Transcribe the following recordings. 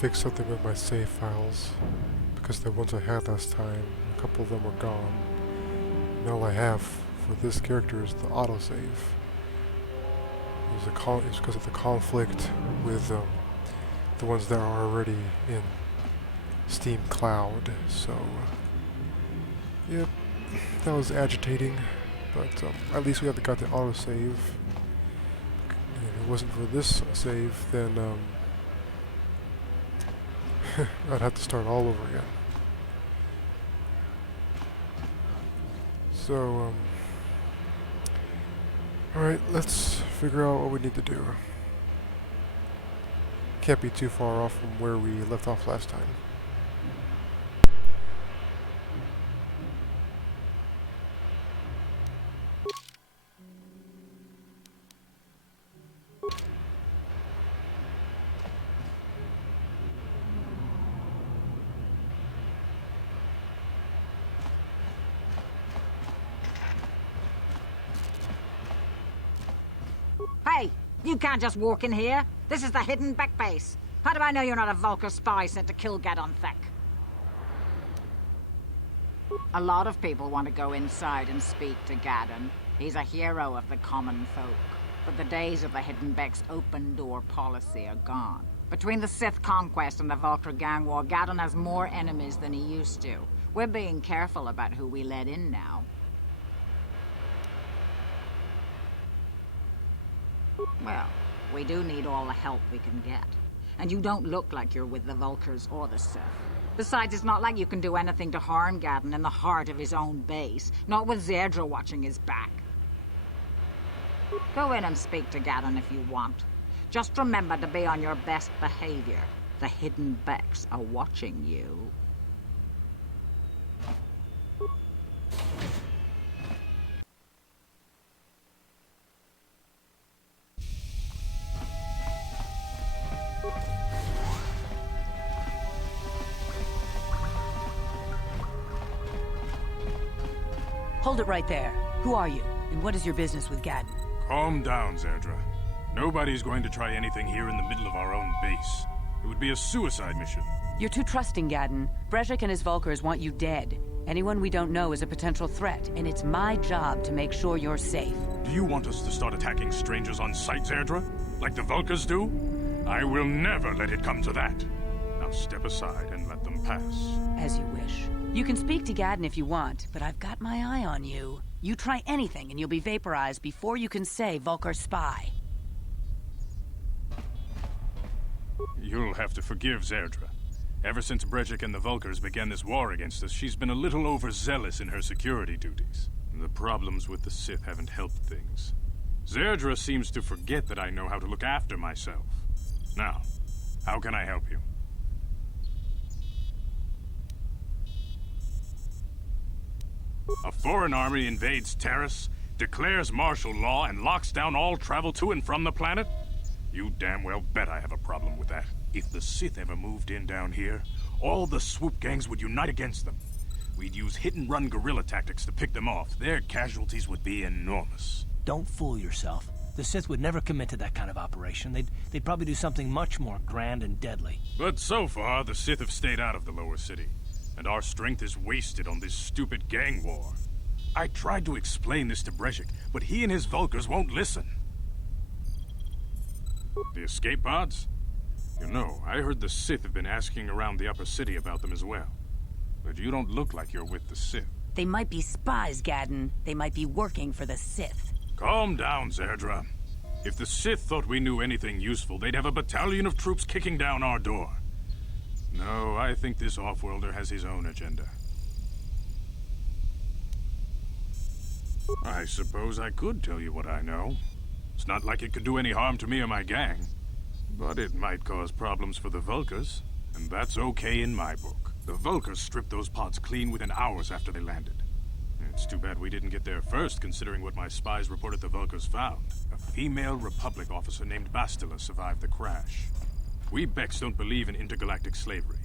fix something with my save files, because the ones I had last time, a couple of them were gone. And all I have for this character is the autosave. It was because of the conflict with the ones that are already in Steam Cloud. So, yep, that was agitating, but at least we got the autosave. If it wasn't for this save, then I'd have to start all over again. So, alright, let's figure out what we need to do. Can't be too far off from where we left off last time. Hey, you can't just walk in here. This is the Hidden Beck base. How do I know you're not a Vulkar spy sent to kill Gadon Thek? A lot of people want to go inside and speak to Gadon. He's a hero of the common folk. But the days of the Hidden Beck's open-door policy are gone. Between the Sith conquest and the Vulkar gang war, Gadon has more enemies than he used to. We're being careful about who we let in now. Well, we do need all the help we can get. And you don't look like you're with the Vulkars or the Sith. Besides, it's not like you can do anything to harm Gadon in the heart of his own base. Not with Zerdra watching his back. Go in and speak to Gadon if you want. Just remember to be on your best behavior. The Hidden Becks are watching you. Hold it right there. Who are you? And what is your business with Gadon? Calm down, Zerdra. Nobody's going to try anything here in the middle of our own base. It would be a suicide mission. You're too trusting, Gadon. Brejik and his Vulkars want you dead. Anyone we don't know is a potential threat, and it's my job to make sure you're safe. Do you want us to start attacking strangers on sight, Zerdra? Like the Vulkars do? I will never let it come to that. Now step aside and let them pass. As you wish. You can speak to Gadon if you want, but I've got my eye on you. You try anything and you'll be vaporized before you can say Vulkar spy. You'll have to forgive Zerdra. Ever since Brejik and the Vulkars began this war against us, she's been a little overzealous in her security duties. The problems with the Sith haven't helped things. Zerdra seems to forget that I know how to look after myself. Now, how can I help you? A foreign army invades Taris, declares martial law, and locks down all travel to and from the planet? You damn well bet I have a problem with that. If the Sith ever moved in down here, all the swoop gangs would unite against them. We'd use hit-and-run guerrilla tactics to pick them off. Their casualties would be enormous. Don't fool yourself. The Sith would never commit to that kind of operation. They'd probably do something much more grand and deadly. But so far, the Sith have stayed out of the lower city. And our strength is wasted on this stupid gang war. I tried to explain this to Brejik, but he and his Vulkars won't listen. The escape pods? You know, I heard the Sith have been asking around the upper city about them as well. But you don't look like you're with the Sith. They might be spies, Gadon. They might be working for the Sith. Calm down, Zerdra. If the Sith thought we knew anything useful, they'd have a battalion of troops kicking down our door. No, I think this off-worlder has his own agenda. I suppose I could tell you what I know. It's not like it could do any harm to me or my gang. But it might cause problems for the Vulkars, and that's okay in my book. The Vulkars stripped those pods clean within hours after they landed. It's too bad we didn't get there first, considering what my spies reported the Vulkars found. A female Republic officer named Bastila survived the crash. We Becks don't believe in intergalactic slavery,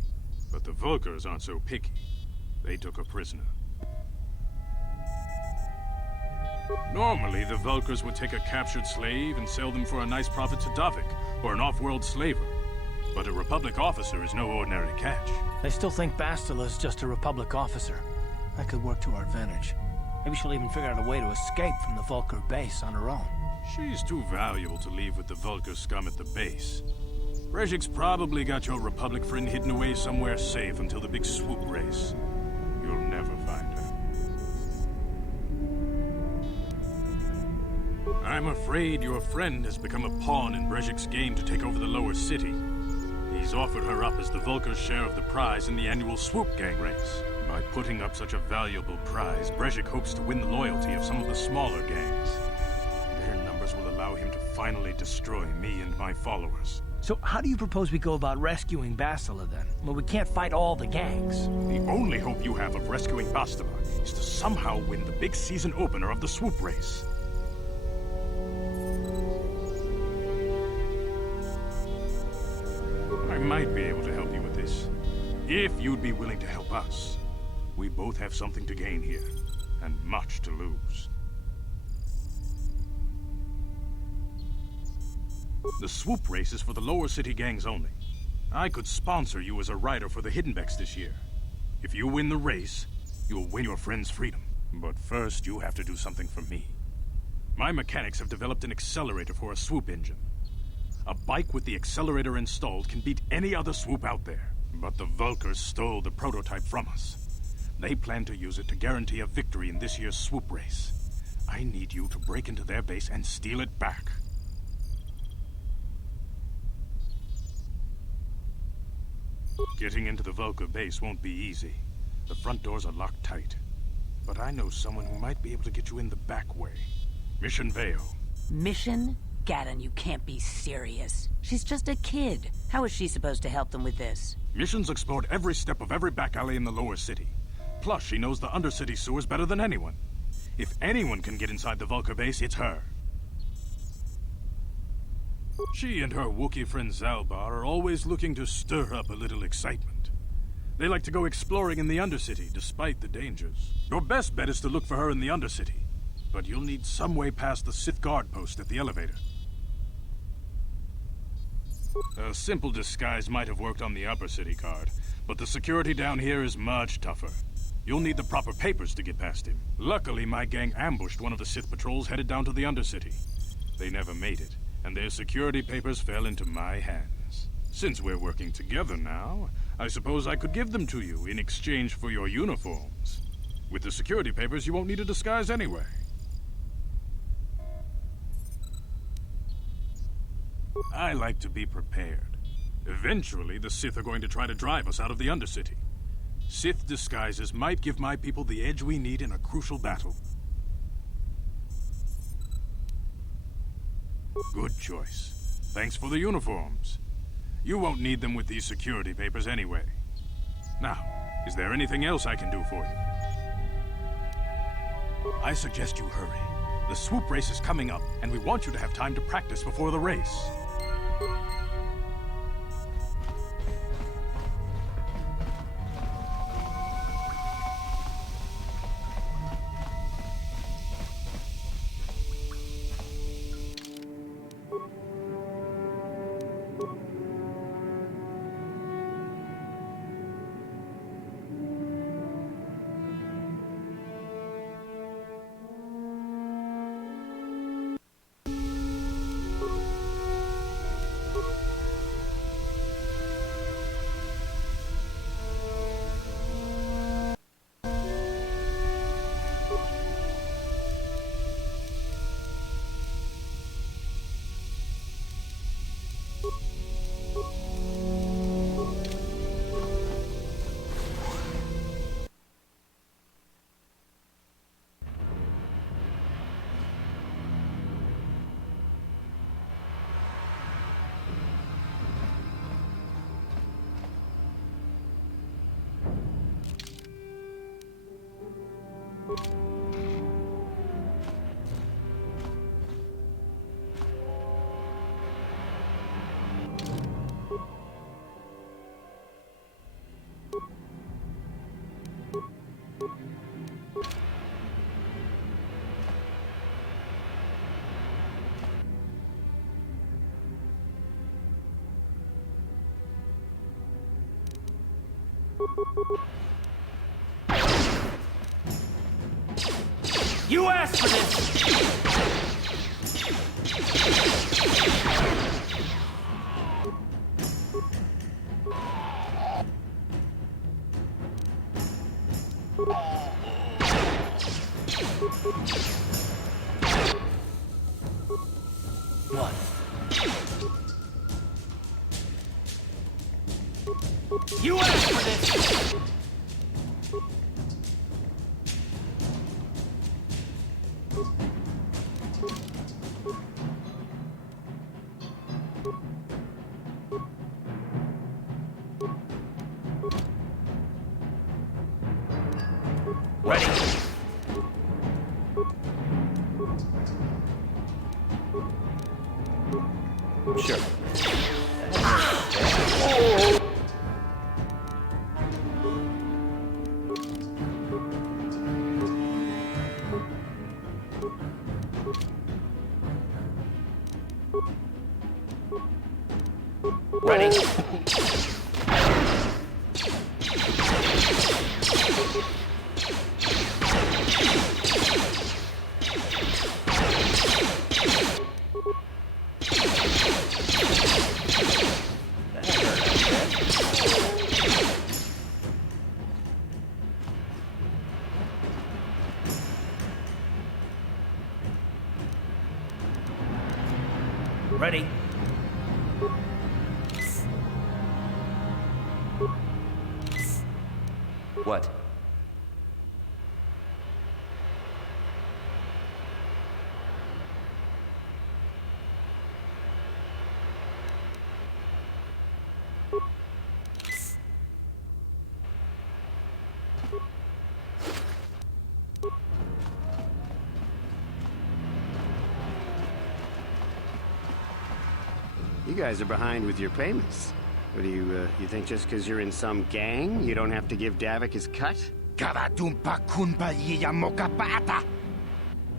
but the Vulkars aren't so picky. They took her prisoner. Normally, the Vulkars would take a captured slave and sell them for a nice profit to Davik, or an off-world slaver. But a Republic officer is no ordinary catch. They still think Bastila is just a Republic officer. That could work to our advantage. Maybe she'll even figure out a way to escape from the Vulkar base on her own. She's too valuable to leave with the Vulkar scum at the base. Brejik's probably got your Republic friend hidden away somewhere safe until the big swoop race. You'll never find her. I'm afraid your friend has become a pawn in Brejik's game to take over the lower city. He's offered her up as the Vulkar's share of the prize in the annual swoop gang race. By putting up such a valuable prize, Brejik hopes to win the loyalty of some of the smaller gangs. Their numbers will allow him to finally destroy me and my followers. So how do you propose we go about rescuing Bastila then? Well, we can't fight all the gangs. The only hope you have of rescuing Bastila is to somehow win the big season opener of the swoop race. I might be able to help you with this, if you'd be willing to help us. We both have something to gain here, and much to lose. The swoop race is for the lower city gangs only. I could sponsor you as a rider for the Hiddenbecks this year. If you win the race, you'll win your friend's freedom. But first, you have to do something for me. My mechanics have developed an accelerator for a swoop engine. A bike with the accelerator installed can beat any other swoop out there. But the Vulkars stole the prototype from us. They plan to use it to guarantee a victory in this year's swoop race. I need you to break into their base and steal it back. Getting into the Vulkar base won't be easy. The front doors are locked tight. But I know someone who might be able to get you in the back way. Mission Veo. Mission? Gaddon, you can't be serious. She's just a kid. How is she supposed to help them with this? Mission's explored every step of every back alley in the lower city. Plus, she knows the undercity sewers better than anyone. If anyone can get inside the Vulkar base, it's her. She and her Wookiee friend Zalbar are always looking to stir up a little excitement. They like to go exploring in the Undercity, despite the dangers. Your best bet is to look for her in the Undercity. But you'll need some way past the Sith guard post at the elevator. A simple disguise might have worked on the Upper City guard, but the security down here is much tougher. You'll need the proper papers to get past him. Luckily, my gang ambushed one of the Sith patrols headed down to the Undercity. They never made it, and their security papers fell into my hands. Since we're working together now, I suppose I could give them to you in exchange for your uniforms. With the security papers, you won't need a disguise anyway. I like to be prepared. Eventually, the Sith are going to try to drive us out of the Undercity. Sith disguises might give my people the edge we need in a crucial battle. Good choice. Thanks for the uniforms. You won't need them with these security papers anyway. Now, is there anything else I can do for you? I suggest you hurry. The swoop race is coming up, and we want you to have time to practice before the race. You asked for this! What? You asked for this! Ready? Sure. Ready? Ready? What? You guys are behind with your payments. What do you think just because you're in some gang, you don't have to give Davik his cut? Karatumpa kunpa yiyamoka pata.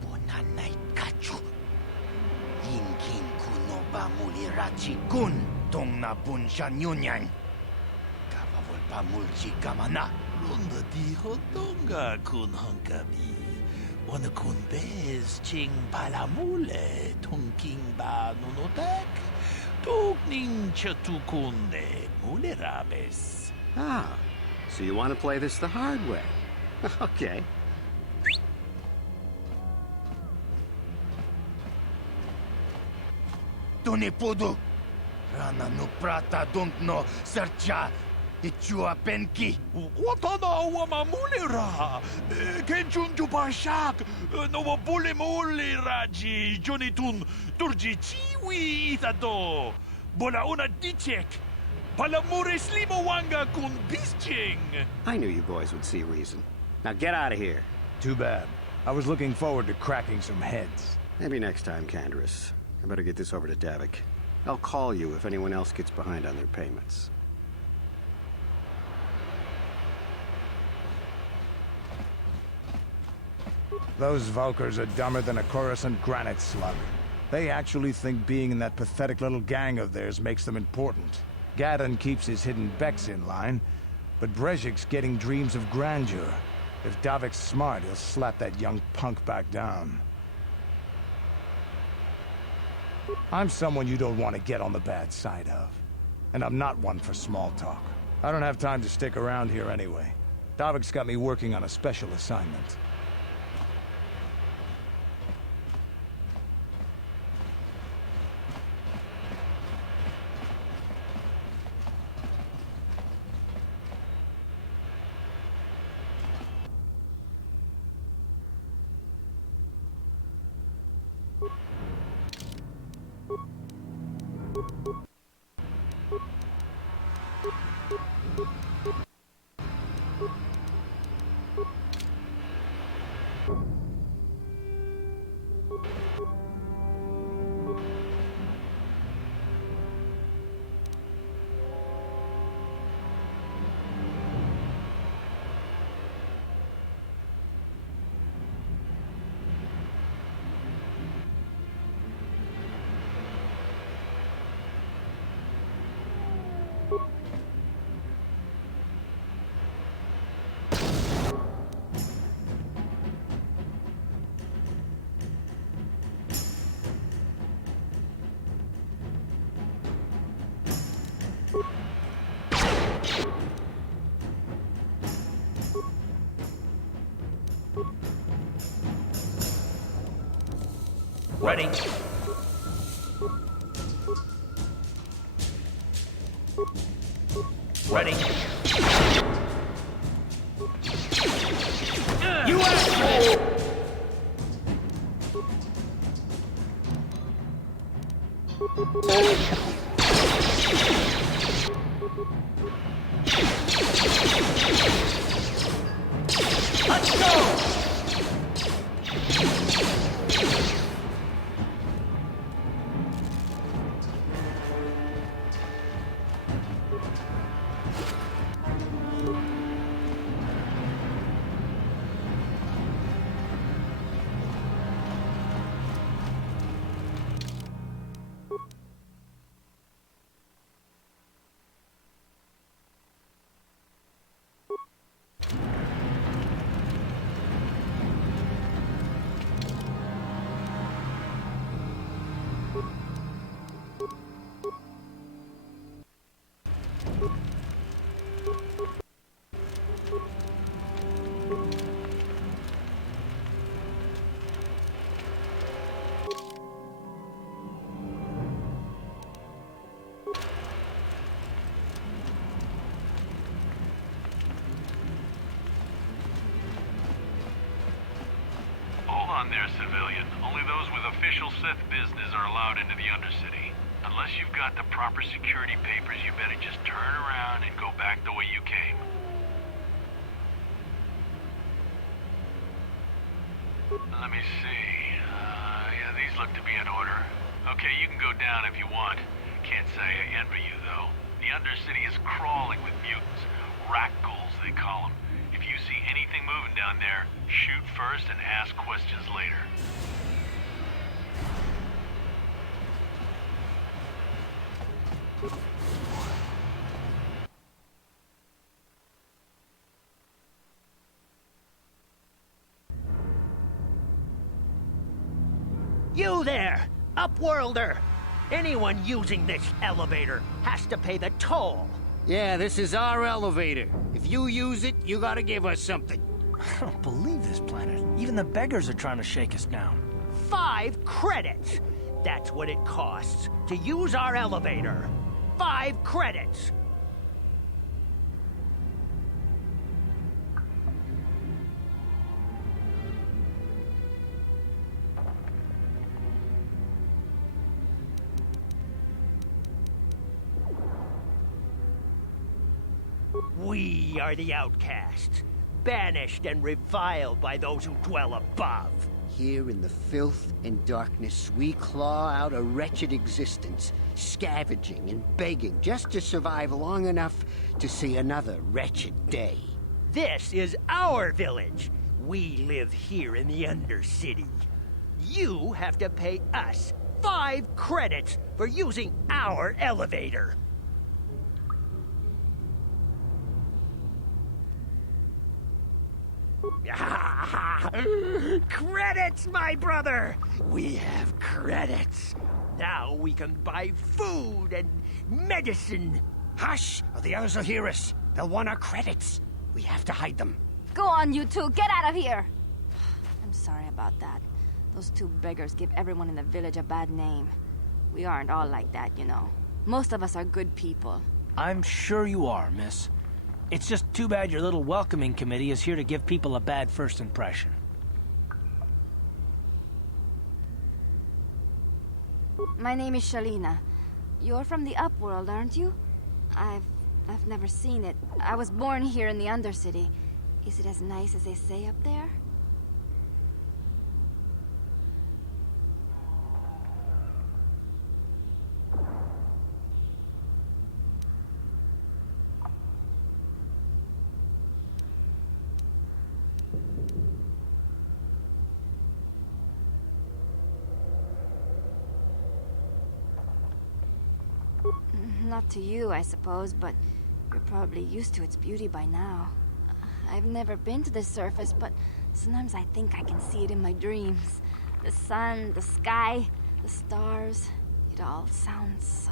Bonanay kachu. Yinkin kuno ba mulirachi kun tong na bunsha nyunyan. Kavavol pa mulchi kamana. Runda dijo donga kun hunkabi. Wana kun bez ching palamule tongking ba nunotak. Tugning chatukunde mulerabes. Ah, so you want to play this the hard way. Okay. Tunipudu. Rana no prata don't no sercha. Ichua penki. Watana wama mulera. Kenchunju parshak. No bule mule raji. Jonitun turji chiwi itado. Bola una dichek. Palamure slimo wanga kun bisching. I knew you boys would see reason. Now get out of here. Too bad. I was looking forward to cracking some heads. Maybe next time, Canderous. I better get this over to Davik. I'll call you if anyone else gets behind on their payments. Those Valkyrs are dumber than a Coruscant granite slug. They actually think being in that pathetic little gang of theirs makes them important. Gadon keeps his hidden Becks in line, but Brezhik's getting dreams of grandeur. If Davik's smart, he'll slap that young punk back down. I'm someone you don't want to get on the bad side of. And I'm not one for small talk. I don't have time to stick around here anyway. Davik's got me working on a special assignment. Ready. Ready. You asked for this! Let's go! Hold on there, civilian. Only those with official Sith business are allowed into the Undercity. Unless you've got the proper security papers, you better just turn around and go back the way you came. Let me see. Yeah, these look to be in order. Okay, you can go down if you want. Can't say I envy you, though. The Undercity is crawling with mutants. Rat ghouls, they call them. If you see anything moving down there, shoot first and ask questions later. You there, Upworlder! Anyone using this elevator has to pay the toll. Yeah, this is our elevator. If you use it, you gotta give us something. I don't believe this planet. Even the beggars are trying to shake us down. 5 credits! That's what it costs to use our elevator. 5 credits! We are the outcasts, banished and reviled by those who dwell above. Here in the filth and darkness, we claw out a wretched existence, scavenging and begging just to survive long enough to see another wretched day. This is our village. We live here in the Undercity. You have to pay us 5 credits for using our elevator. Credits, my brother! We have credits. Now we can buy food and medicine. Hush, or the others will hear us. They'll want our credits. We have to hide them. Go on, you two. Get out of here. I'm sorry about that. Those 2 beggars give everyone in the village a bad name. We aren't all like that, you know. Most of us are good people. I'm sure you are, miss. It's just too bad your little welcoming committee is here to give people a bad first impression. My name is Shalina. You're from the Upworld, aren't you? I've never seen it. I was born here in the Undercity. Is it as nice as they say up there? Not to you, I suppose, but you're probably used to its beauty by now. I've never been to the surface, but sometimes I think I can see it in my dreams. The sun, the sky, the stars. It all sounds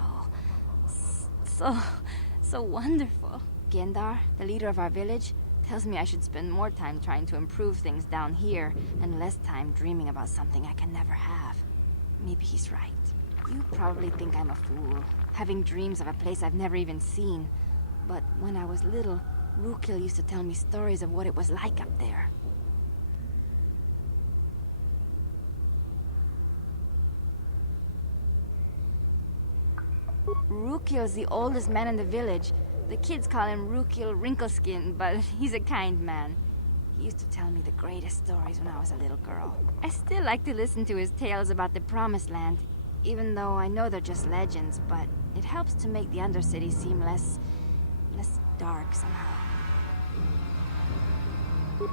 so wonderful. Gendar, the leader of our village, tells me I should spend more time trying to improve things down here and less time dreaming about something I can never have. maybe he's right. You probably think I'm a fool, having dreams of a place I've never even seen. But when I was little, Rukil used to tell me stories of what it was like up there. Rukil's the oldest man in the village. The kids call him Rukil Wrinkleskin, but he's a kind man. He used to tell me the greatest stories when I was a little girl. I still like to listen to his tales about the Promised Land, even though I know they're just legends, but it helps to make the Undercity seem less dark somehow.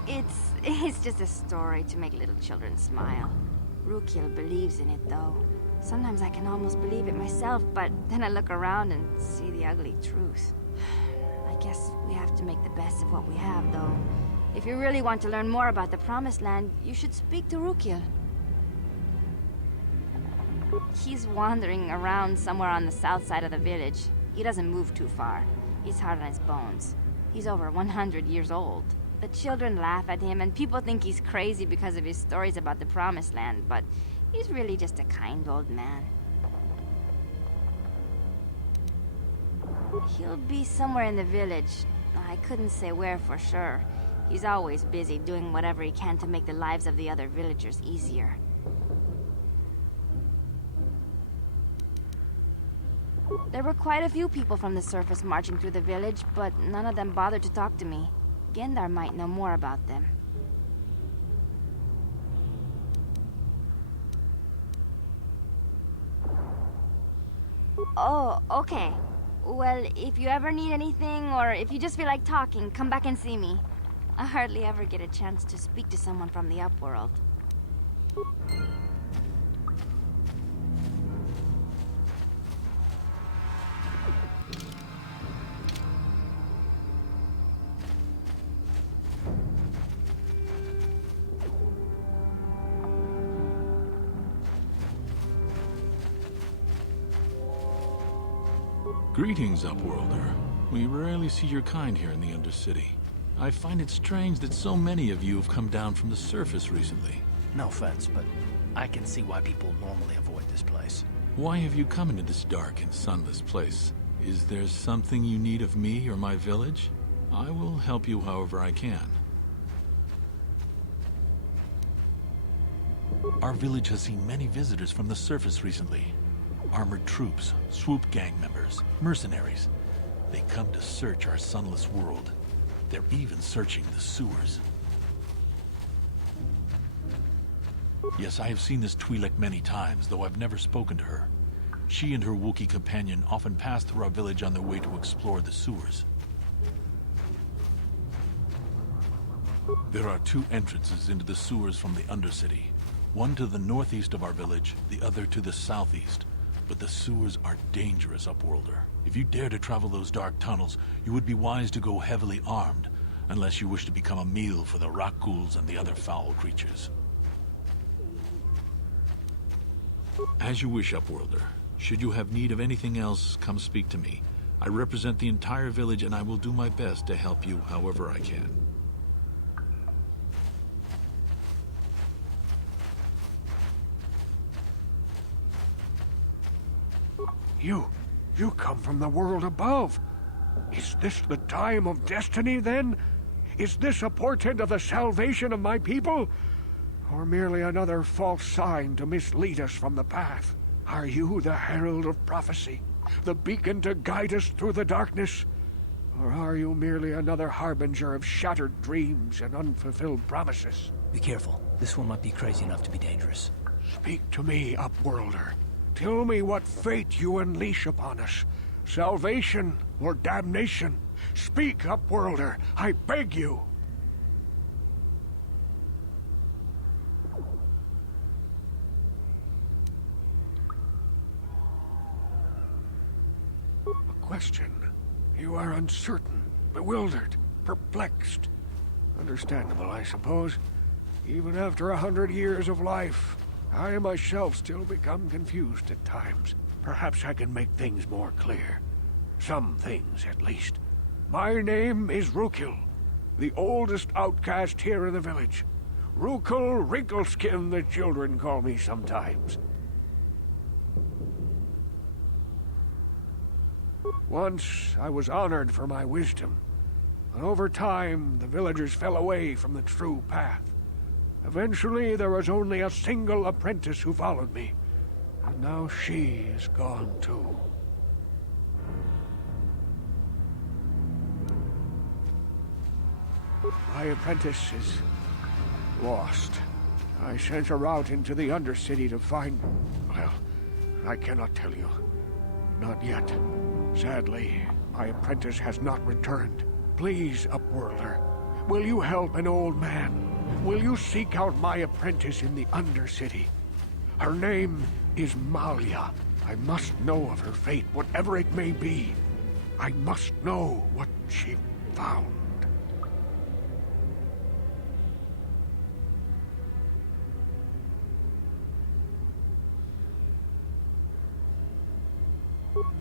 It's just a story to make little children smile. Rukil believes in it, though. Sometimes I can almost believe it myself, but then I look around and see the ugly truth. I guess we have to make the best of what we have, though. If you really want to learn more about the Promised Land, you should speak to Rukil. He's wandering around somewhere on the south side of the village. He doesn't move too far. He's hard on his bones. He's over 100 years old. The children laugh at him, and people think he's crazy because of his stories about the Promised Land, but he's really just a kind old man. He'll be somewhere in the village. I couldn't say where for sure. He's always busy doing whatever he can to make the lives of the other villagers easier. There were quite a few people from the surface marching through the village, but none of them bothered to talk to me. Gendar might know more about them. Oh, okay. Well, if you ever need anything, or if you just feel like talking, come back and see me. I hardly ever get a chance to speak to someone from the Upworld. Greetings, Upworlder. We rarely see your kind here in the Undercity. I find it strange that so many of you have come down from the surface recently. No offense, but I can see why people normally avoid this place. Why have you come into this dark and sunless place? Is there something you need of me or my village? I will help you however I can. Our village has seen many visitors from the surface recently. Armored troops, swoop gang members, mercenaries. They come to search our sunless world. They're even searching the sewers. Yes, I have seen this Twi'lek many times, though I've never spoken to her. She and her Wookiee companion often pass through our village on their way to explore the sewers. There are two entrances into the sewers from the Undercity. One to the northeast of our village, the other to the southeast. But the sewers are dangerous, Upworlder. If you dare to travel those dark tunnels, you would be wise to go heavily armed, unless you wish to become a meal for the rock ghouls and the other foul creatures. As you wish, Upworlder. Should you have need of anything else, come speak to me. I represent the entire village, and I will do my best to help you however I can. You come from the world above. Is this the time of destiny, then? Is this a portent of the salvation of my people? Or merely another false sign to mislead us from the path? Are you the herald of prophecy? The beacon to guide us through the darkness? Or are you merely another harbinger of shattered dreams and unfulfilled promises? Be careful. This one might be crazy enough to be dangerous. Speak to me, Upworlder. Tell me what fate you unleash upon us. Salvation or damnation? Speak, Upworlder, I beg you. A question. You are uncertain, bewildered, perplexed. Understandable, I suppose. Even after 100 years of life, I myself still become confused at times. Perhaps I can make things more clear. Some things, at least. My name is Rukil, the oldest outcast here in the village. Rukil Wrinkleskin, the children call me sometimes. Once I was honored for my wisdom, but over time the villagers fell away from the true path. Eventually there was only a single apprentice who followed me, and now she is gone too. My apprentice is lost. I sent her out into the Undercity to find... well, I cannot tell you. Not yet. Sadly, my apprentice has not returned. Please, Upworlder, will you help an old man? Will you seek out my apprentice in the Undercity? Her name is Malia. I must know of her fate, whatever it may be. I must know what she found.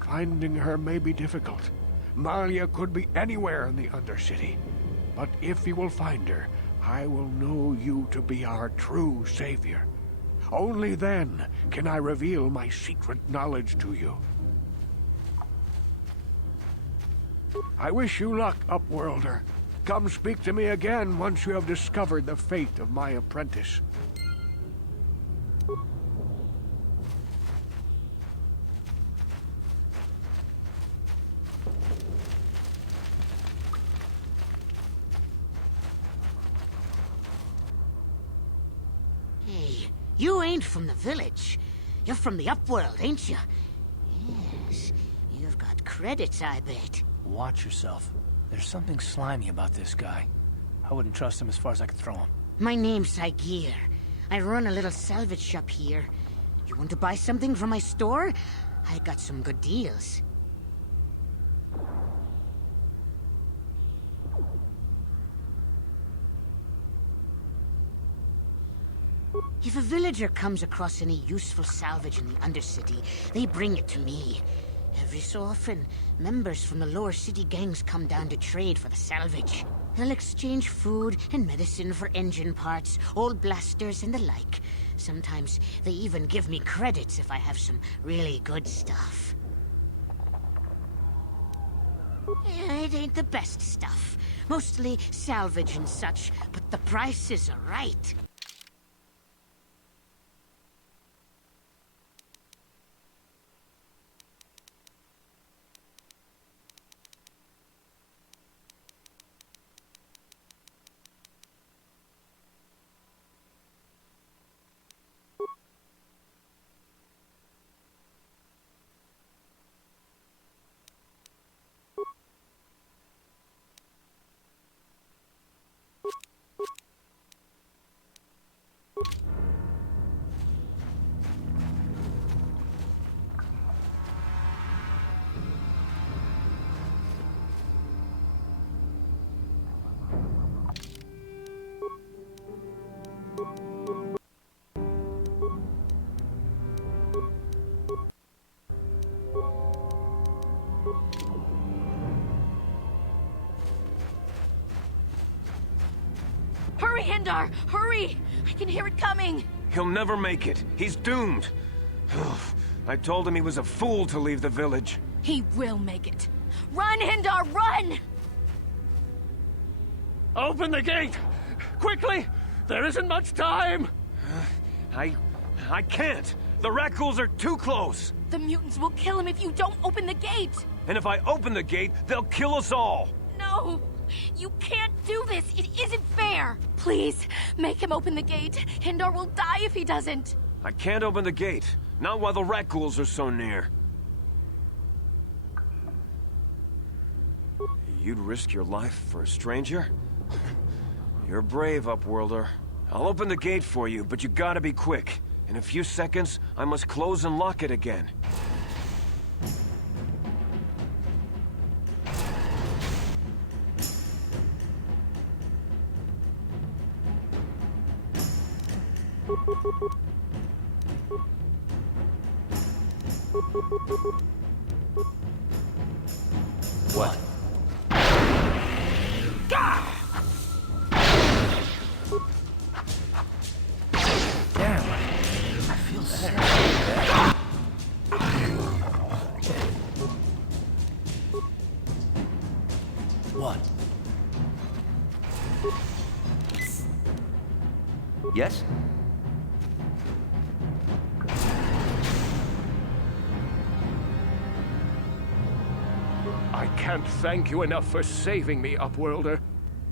Finding her may be difficult. Malia could be anywhere in the Undercity. But if you will find her, I will know you to be our true savior. Only then can I reveal my secret knowledge to you. I wish you luck, Upworlder. Come speak to me again once you have discovered the fate of my apprentice. You ain't from the village. You're from the Upworld, ain't you? Yes. You've got credits, I bet. Watch yourself. There's something slimy about this guy. I wouldn't trust him as far as I could throw him. My name's Saigir. I run a little salvage shop here. You want to buy something from my store? I got some good deals. If a villager comes across any useful salvage in the Undercity, they bring it to me. Every so often, members from the lower city gangs come down to trade for the salvage. They'll exchange food and medicine for engine parts, old blasters and the like. Sometimes they even give me credits if I have some really good stuff. It ain't the best stuff. Mostly salvage and such, but the prices are right. Hurry, Hindar! Hurry! I can hear it coming! He'll never make it. He's doomed. I told him he was a fool to leave the village. He will make it. Run, Hindar, run! Open the gate! Quickly! There isn't much time! I can't. The Rakghouls are too close. The mutants will kill him if you don't open the gate! And if I open the gate, they'll kill us all. No! You can't do this! It isn't fair! Please, make him open the gate. Hindar will die if he doesn't. I can't open the gate. Not while the Rakghouls are so near. You'd risk your life for a stranger? You're brave, Upworlder. I'll open the gate for you, but you gotta be quick. In a few seconds, I must close and lock it again. What? Damn. I feel better. Yes? I can't thank you enough for saving me, Upworlder.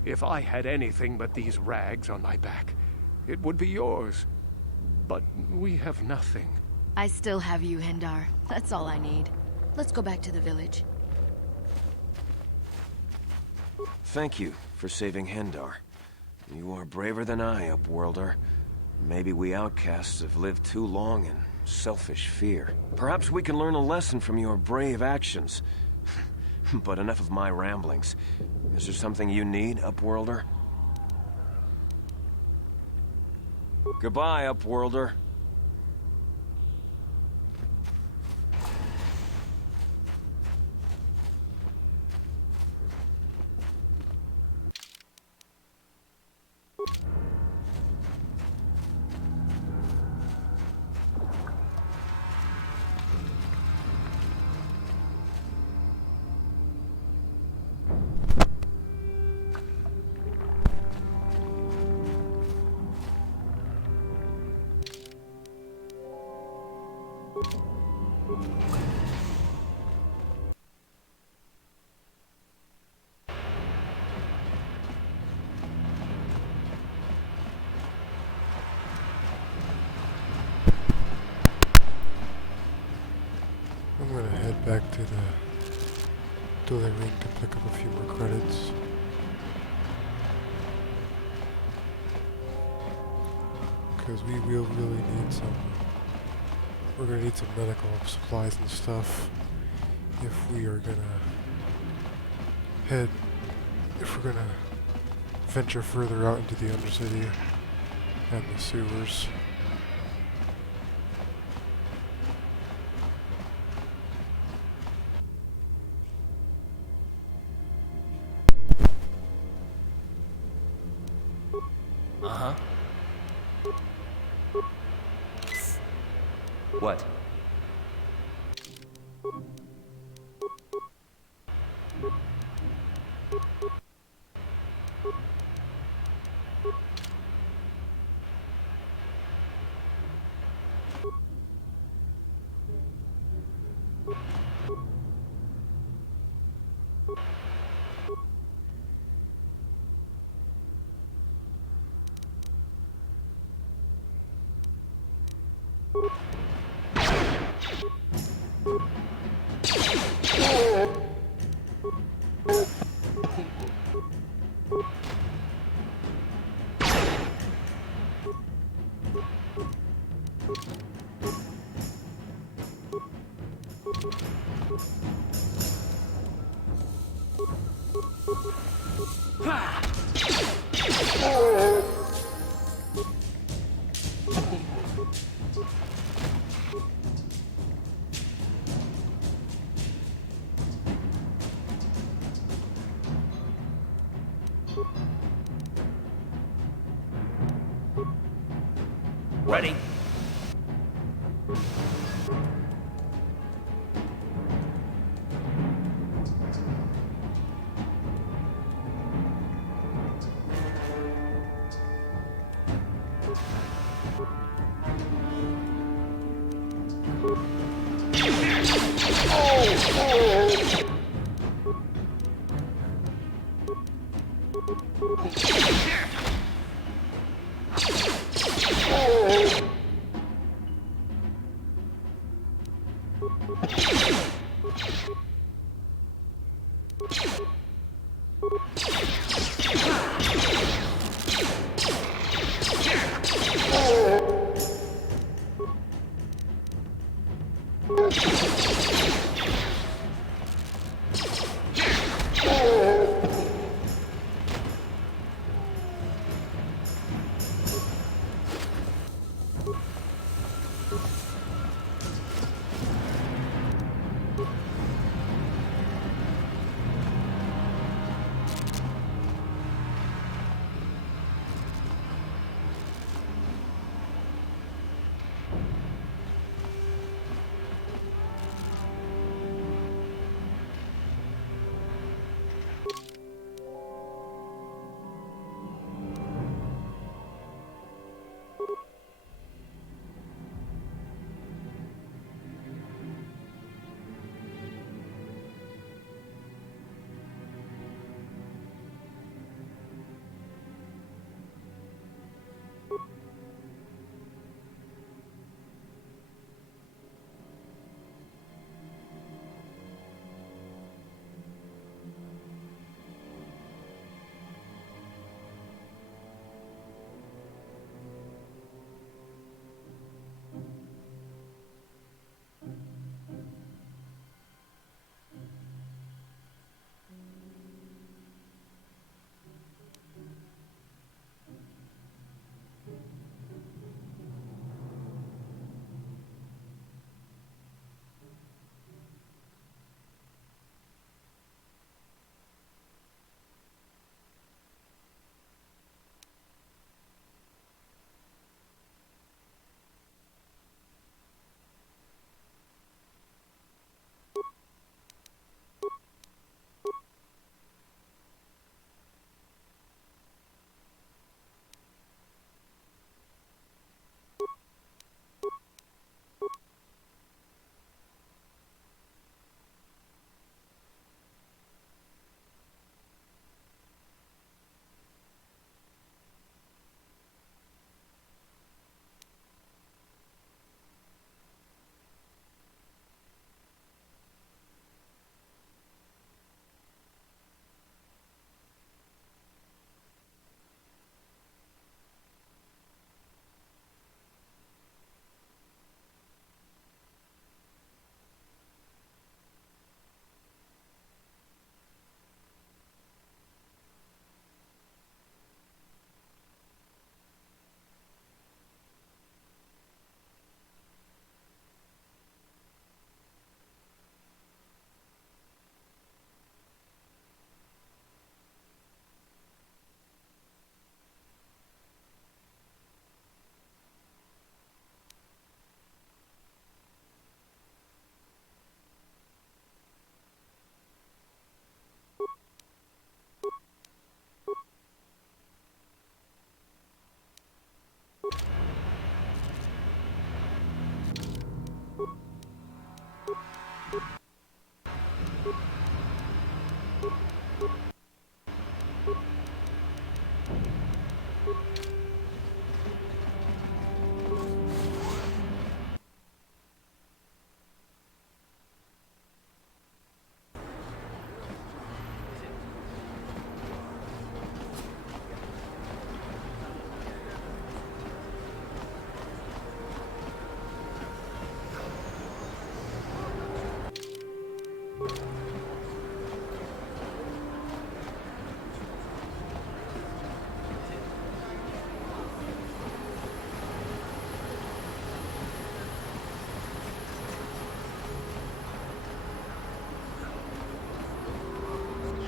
If I had anything but these rags on my back, it would be yours. But we have nothing. I still have you, Hendar. That's all I need. Let's go back to the village. Thank you for saving Hendar. You are braver than I, Upworlder. Maybe we outcasts have lived too long in selfish fear. Perhaps we can learn a lesson from your brave actions. But enough of my ramblings. Is there something you need, Upworlder? Goodbye, Upworlder. I'm gonna head back to the dueling ring to pick up a few more credits. Because we will really need some. We're gonna need some medical supplies and stuff if we are gonna venture further out into the Undercity and the sewers. Uh-huh. What? Ready?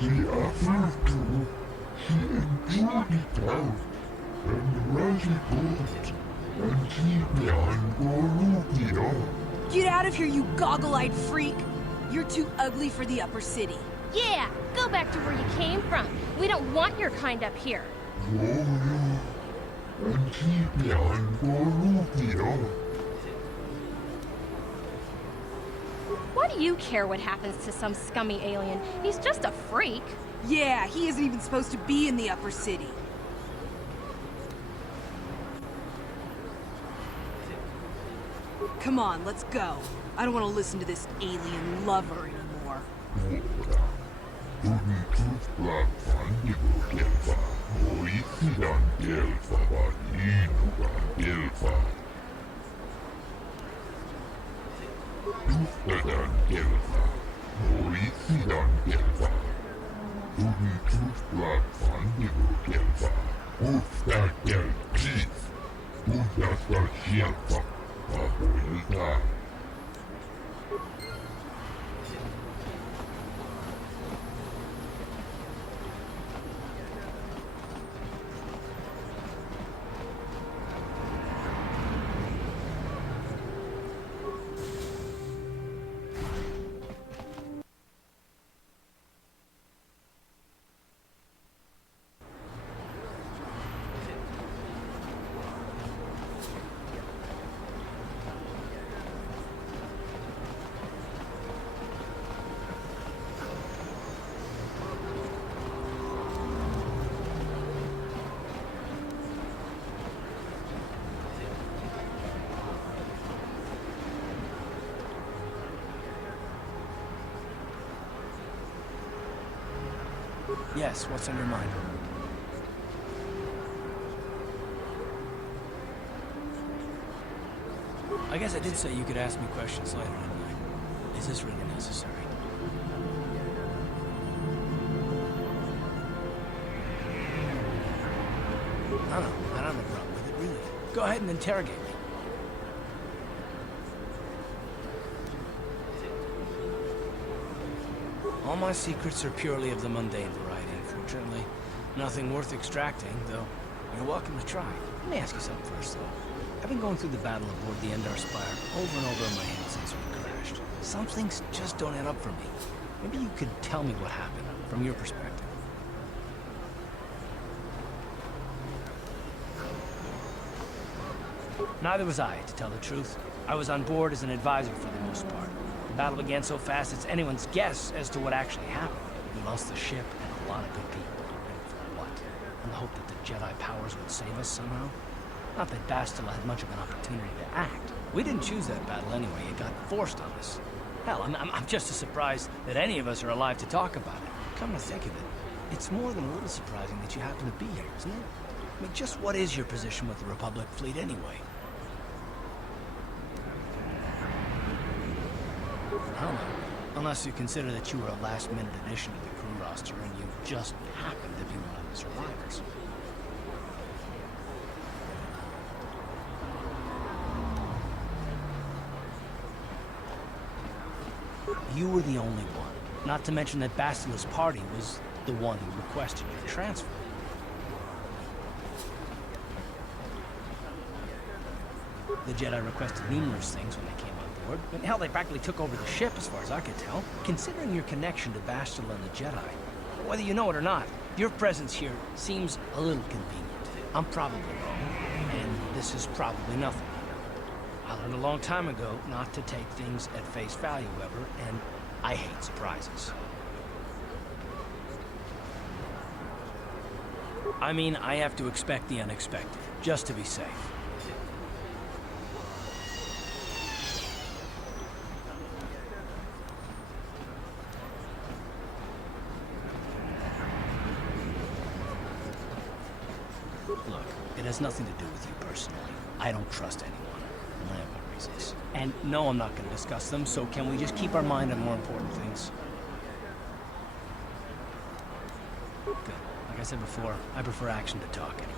She offered to. She enjoyed it out and ran it out and keep me on Gorupio. Get out of here, you goggle-eyed freak! You're too ugly for the upper city. Yeah, go back to where you came from. We don't want your kind up here. Gloria and keep me on Gorupio. Why do you care what happens to some scummy alien? He's just a freak. Yeah, he isn't even supposed to be in the upper city. Come on, let's go. I don't want to listen to this alien lover anymore. Yes, what's on your mind? I guess I did say you could ask me questions later, didn't I? Is this really necessary? No, I don't have a problem with it, really. Go ahead and interrogate me. All my secrets are purely of the mundane variety, unfortunately. Nothing worth extracting, though you're welcome to try. Let me ask you something first, though. I've been going through the battle aboard the Endar Spire over and over in my head since we crashed. Some things just don't add up for me. Maybe you could tell me what happened, from your perspective. Neither was I, to tell the truth. I was on board as an advisor for the most part. The battle began so fast it's anyone's guess as to what actually happened. We lost the ship and a lot of good people. And for what? In the hope that the Jedi powers would save us somehow? Not that Bastila had much of an opportunity to act. We didn't choose that battle anyway. It got forced on us. Hell, I'm just as surprised that any of us are alive to talk about it. Come to think of it, it's more than a little surprising that you happen to be here, isn't it? I mean, just what is your position with the Republic fleet anyway? I don't know. Unless you consider that you were a last-minute addition to the crew roster and you just happened to be one of the survivors. You were the only one. Not to mention that Bastila's party was the one who requested your transfer. The Jedi requested numerous things when they came on board. I mean, hell, they practically took over the ship, as far as I could tell. Considering your connection to Bastila and the Jedi, whether you know it or not, your presence here seems a little convenient. I'm probably wrong, and this is probably nothing. I learned a long time ago not to take things at face value, Weber, and I hate surprises. I mean, I have to expect the unexpected, just to be safe. Look, it has nothing to do with you personally. I don't trust anyone. I have my reasons. And no, I'm not going to discuss them, so can we just keep our mind on more important things? Good. Like I said before, I prefer action to talk anyway.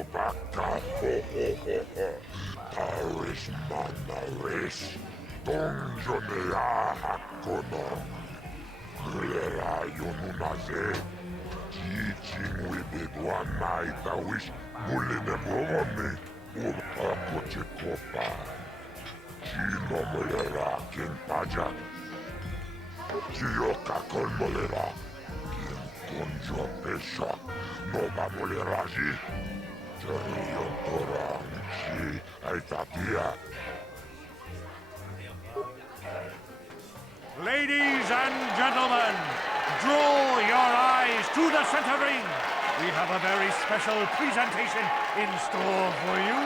Kasabubaka, ho ho ho ho. Taris manaris. Donjonea hakono. Gulera yonunaze. Teaching with it one night I wish muline momone. Akoche kopa. Chino molera kin pajak. Chiyoka kon molera. Konjo pesha, nova moleraji. Terion torang, chi, aitatia. Ladies and gentlemen, draw your eyes to the center ring. We have a very special presentation in store for you.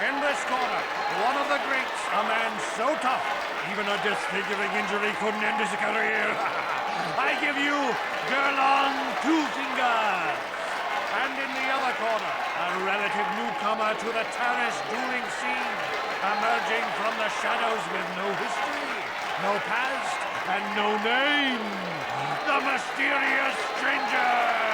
In this corner, one of the greats, a man so tough, even a disfiguring injury couldn't end his career. I give you Gerlon Two Fingers. And in the other corner, a relative newcomer to the terrace dueling scene, emerging from the shadows with no history, no past, and no name, the mysterious stranger!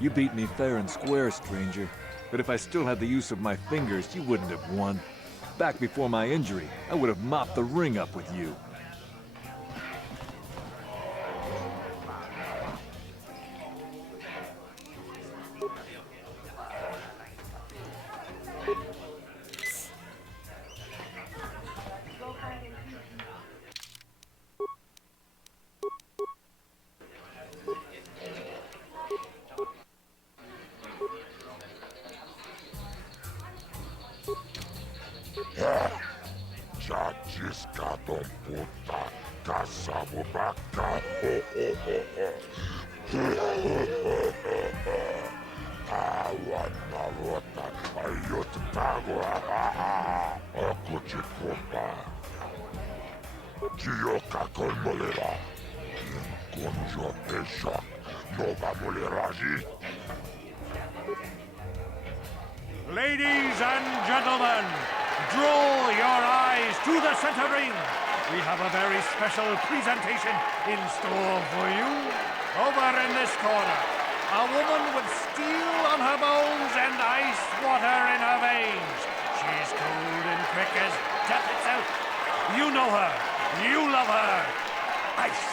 You beat me fair and square, stranger. But if I still had the use of my fingers, you wouldn't have won. Back before my injury, I would have mopped the ring up with you. Ladies and gentlemen, draw your eyes to the center ring. We have a very special presentation in store for you. Over in this corner, a woman with steel on her bones and ice water in her veins. She's cold and quick as death itself. You know her. You love her. Ice.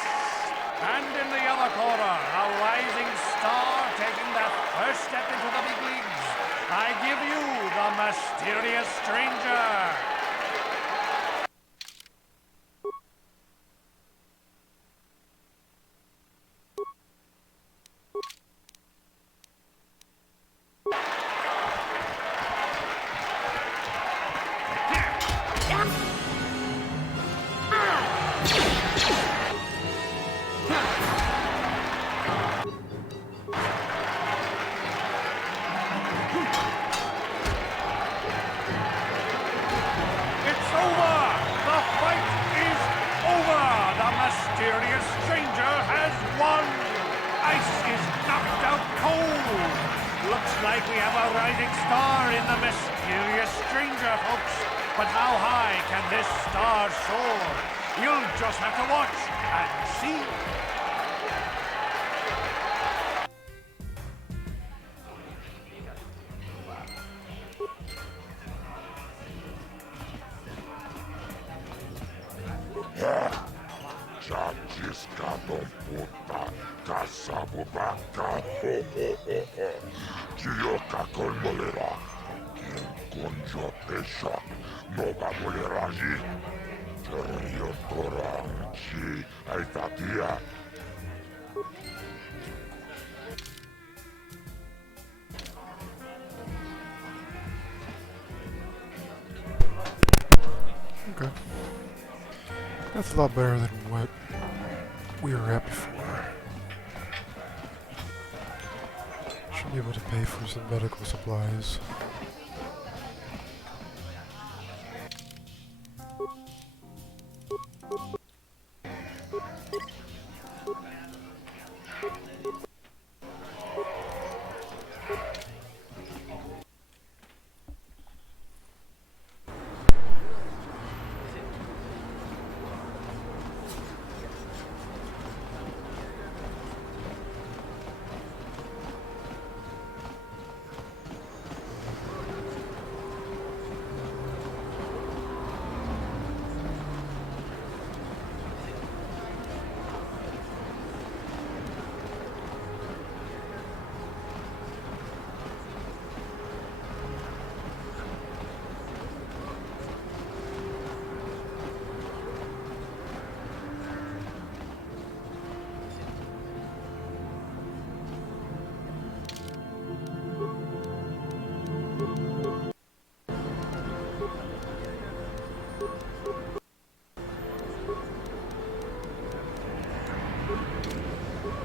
And in the other corner, a rising star taking that first step into the big leagues. I give you the mysterious stranger. mysterious stranger has won! Ice is knocked out cold! Looks like we have a rising star in the mysterious stranger, folks. But how high can this star soar? You'll just have to watch and see. Chachiskadon puta, kasabubaca, ho ho ho ho. Chioka kolmolera, kien konjo pesha, noga moleraji. Cherio toran, chi, aitatia. Okay. That's a lot better than what we were at before. Should be able to pay for some medical supplies.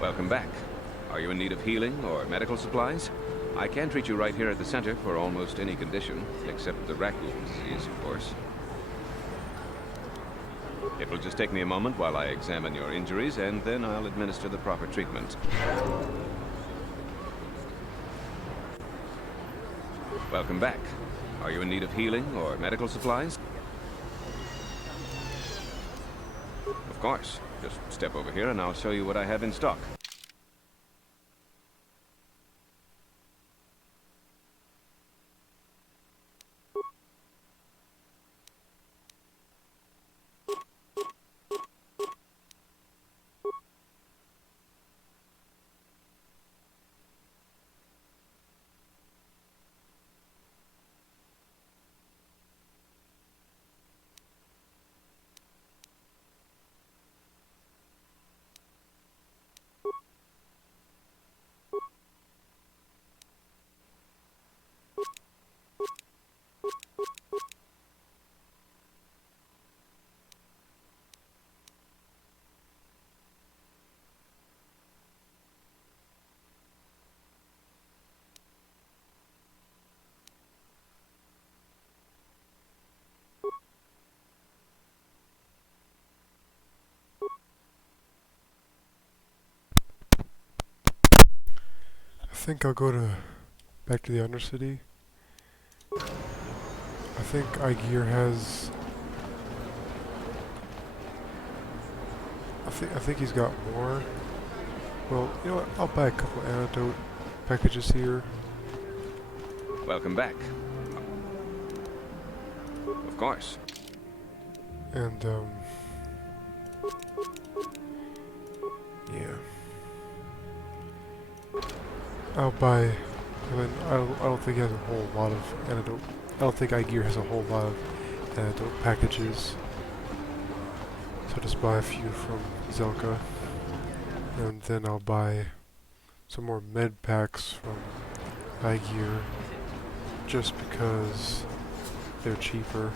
Welcome back. Are you in need of healing or medical supplies? I can treat you right here at the center for almost any condition, except the raccoon disease, of course. It will just take me a moment while I examine your injuries, and then I'll administer the proper treatment. Welcome back. Are you in need of healing or medical supplies? Of course. Just step over here and I'll show you what I have in stock. I think I'll go back to the Undercity. I think Aegir has. I think he's got more. Well, you know what? I'll buy a couple antidote packages here. Welcome back. Of course. And yeah. I'll buy. I mean, I don't think he has a whole lot of antidote. I don't think Aegir has a whole lot of antidote packages. So just buy a few from Zelka, and then I'll buy some more med packs from Aegir, just because they're cheaper.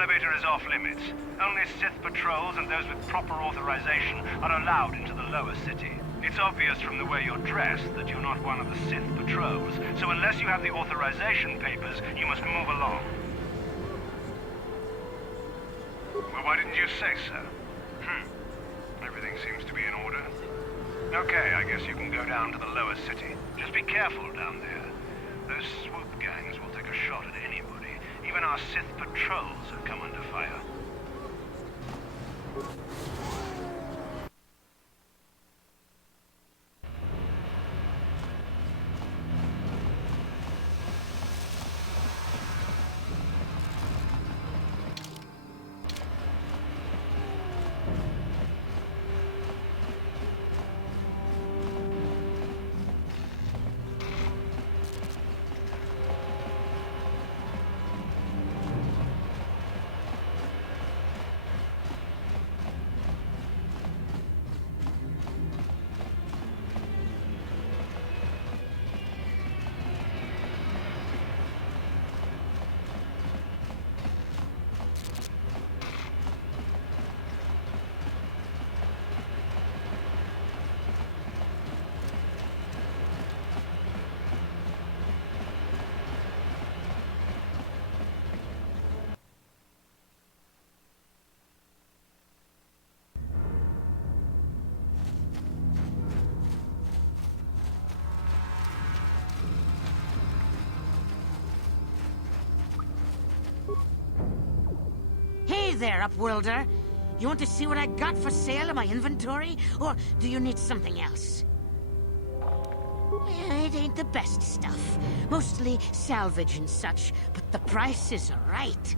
elevator is off limits. Only Sith patrols and those with proper authorization are allowed into the lower city. It's obvious from the way you're dressed that you're not one of the Sith patrols, so unless you have the authorization papers, you must move along. Well, why didn't you say so? Everything seems to be in order. Okay, I guess you can go down to the lower city. Just be careful down there. Those swoop gangs will take a shot at anybody. Even our Sith patrols have come under fire. Hey there, Upworlder. You want to see what I got for sale in my inventory? Or do you need something else? It ain't the best stuff. Mostly salvage and such, but the price is right.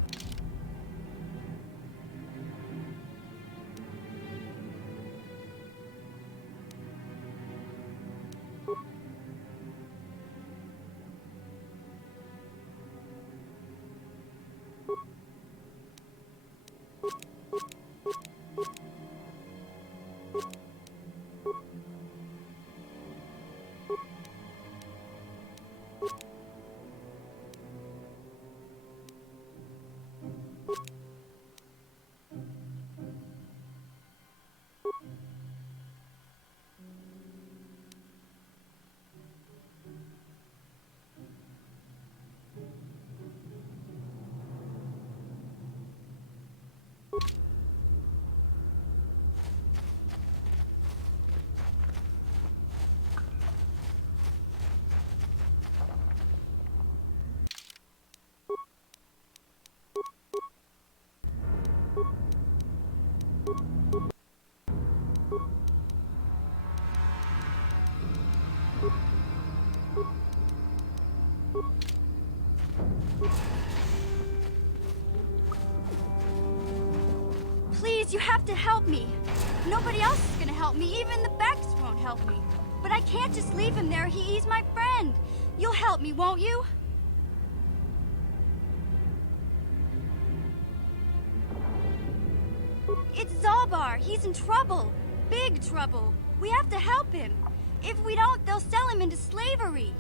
Please, you have to help me. Nobody else is gonna help me. Even the Becks won't help me. But I can't just leave him there. He's my friend. You'll help me, won't you? It's Zaalbar. He's in trouble. Big trouble. We have to help him. If we don't, they'll sell him into slavery.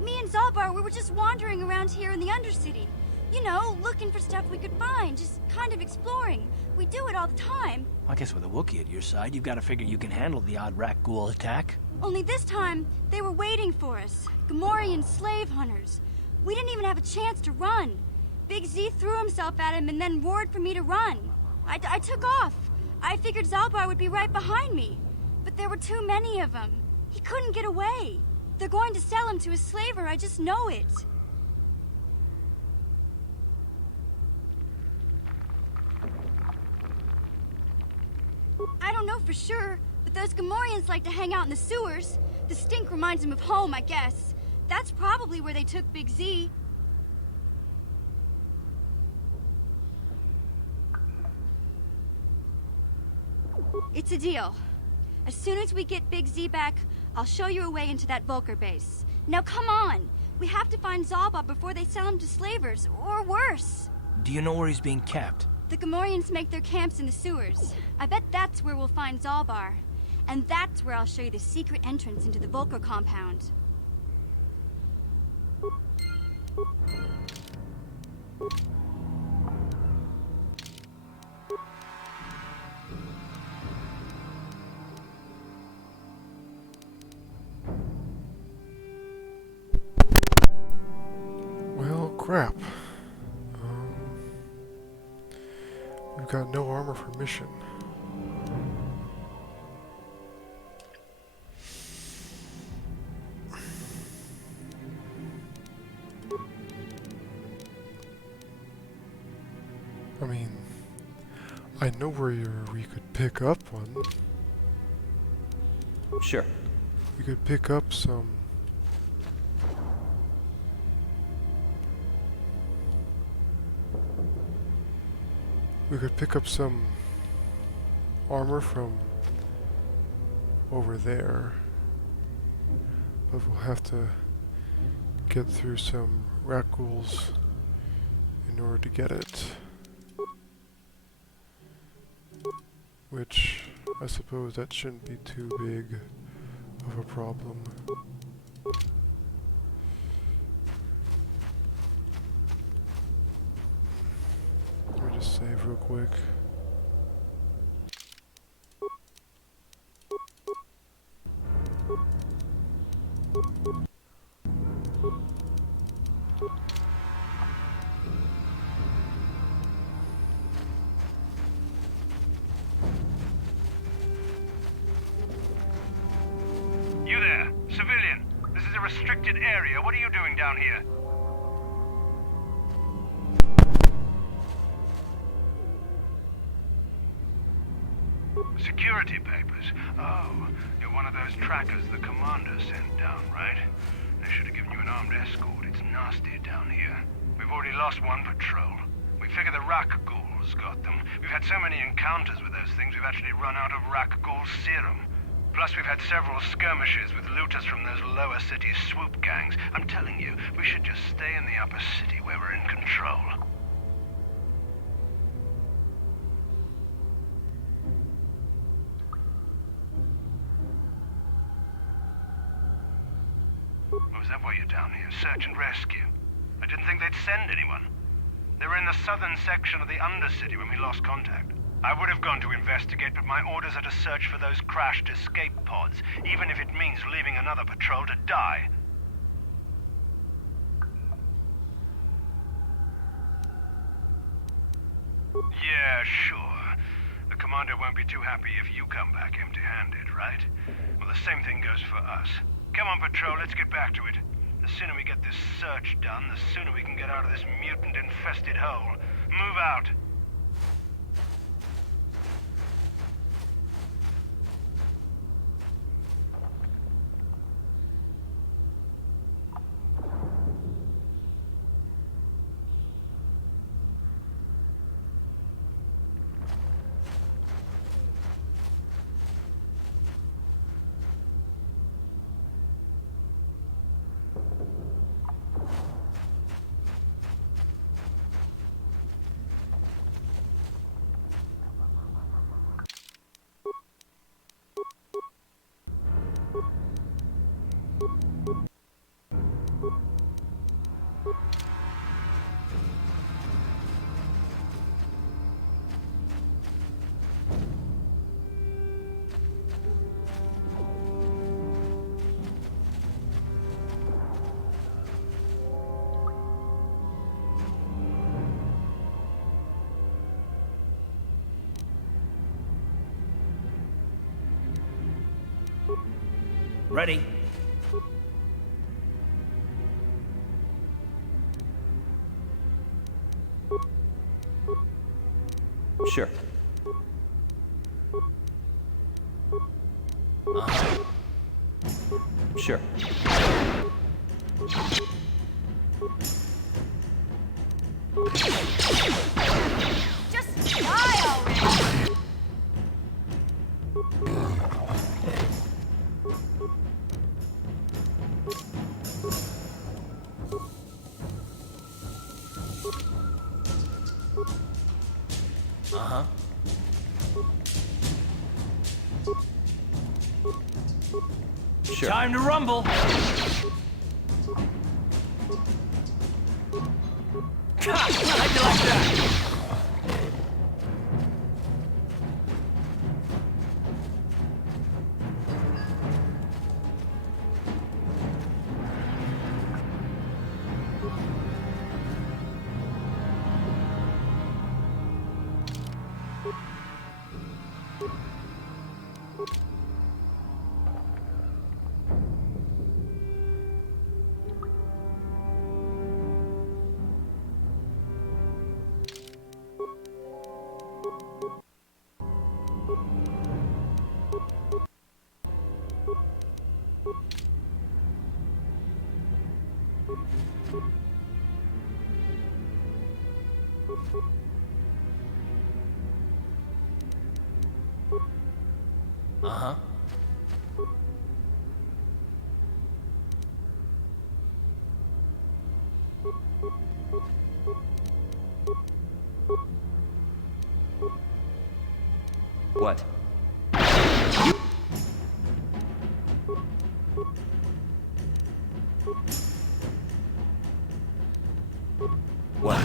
Me and Zaalbar, we were just wandering around here in the Undercity. You know, looking for stuff we could find, just kind of exploring. We do it all the time. I guess with a Wookiee at your side, you've got to figure you can handle the odd Rakghoul attack. Only this time, they were waiting for us. Gamorrean slave hunters. We didn't even have a chance to run. Big Z threw himself at him and then roared for me to run. I took off. I figured Zaalbar would be right behind me. But there were too many of them. He couldn't get away. They're going to sell him to a slaver, I just know it. I don't know for sure, but those Gamorreans like to hang out in the sewers. The stink reminds them of home, I guess. That's probably where they took Big Z. It's a deal. As soon as we get Big Z back, I'll show you a way into that Vulkar base. Now come on! We have to find Zaalbar before they sell him to slavers, or worse. Do you know where he's being kept? The Gamorreans make their camps in the sewers. I bet that's where we'll find Zaalbar. And that's where I'll show you the secret entrance into the Volker compound. Well, crap. We've got no armor for mission. I mean, I know where we could pick up one. Sure. We could pick up some. We could pick up some armor from over there, but we'll have to get through some Rakghouls in order to get it. Which, I suppose that shouldn't be too big of a problem. Let me just save real quick. You there, civilian. This is a restricted area. What are you doing down here? Security papers. Oh, you're one of those trackers the commander sent down, right? They should have given you an armed escort. It's nasty down here. We've already lost one patrol. We figure the Rakghouls got them. We've had so many encounters with those things, we've actually run out of Rakghoul serum. Plus, we've had several skirmishes with looters from those lower city swoop gangs. I'm telling you, we should just stay in the upper city where we're in control. Oh, is that why you're down here? Search and rescue? I didn't think they'd send anyone. They were in the southern section of the Undercity when we lost contact. I would have gone to investigate, but my orders are to search for those crashed escape pods, even if it means leaving another patrol to die. Yeah, sure. The commander won't be too happy if you come back empty-handed, right? Well, the same thing goes for us. Come on, patrol, let's get back to it. The sooner we get this search done, the sooner we can get out of this mutant-infested hole. Move out. Ready? Sure. Sure. Just die already! Sure. Time to rumble. How'd you like that? Uh-huh. What? What?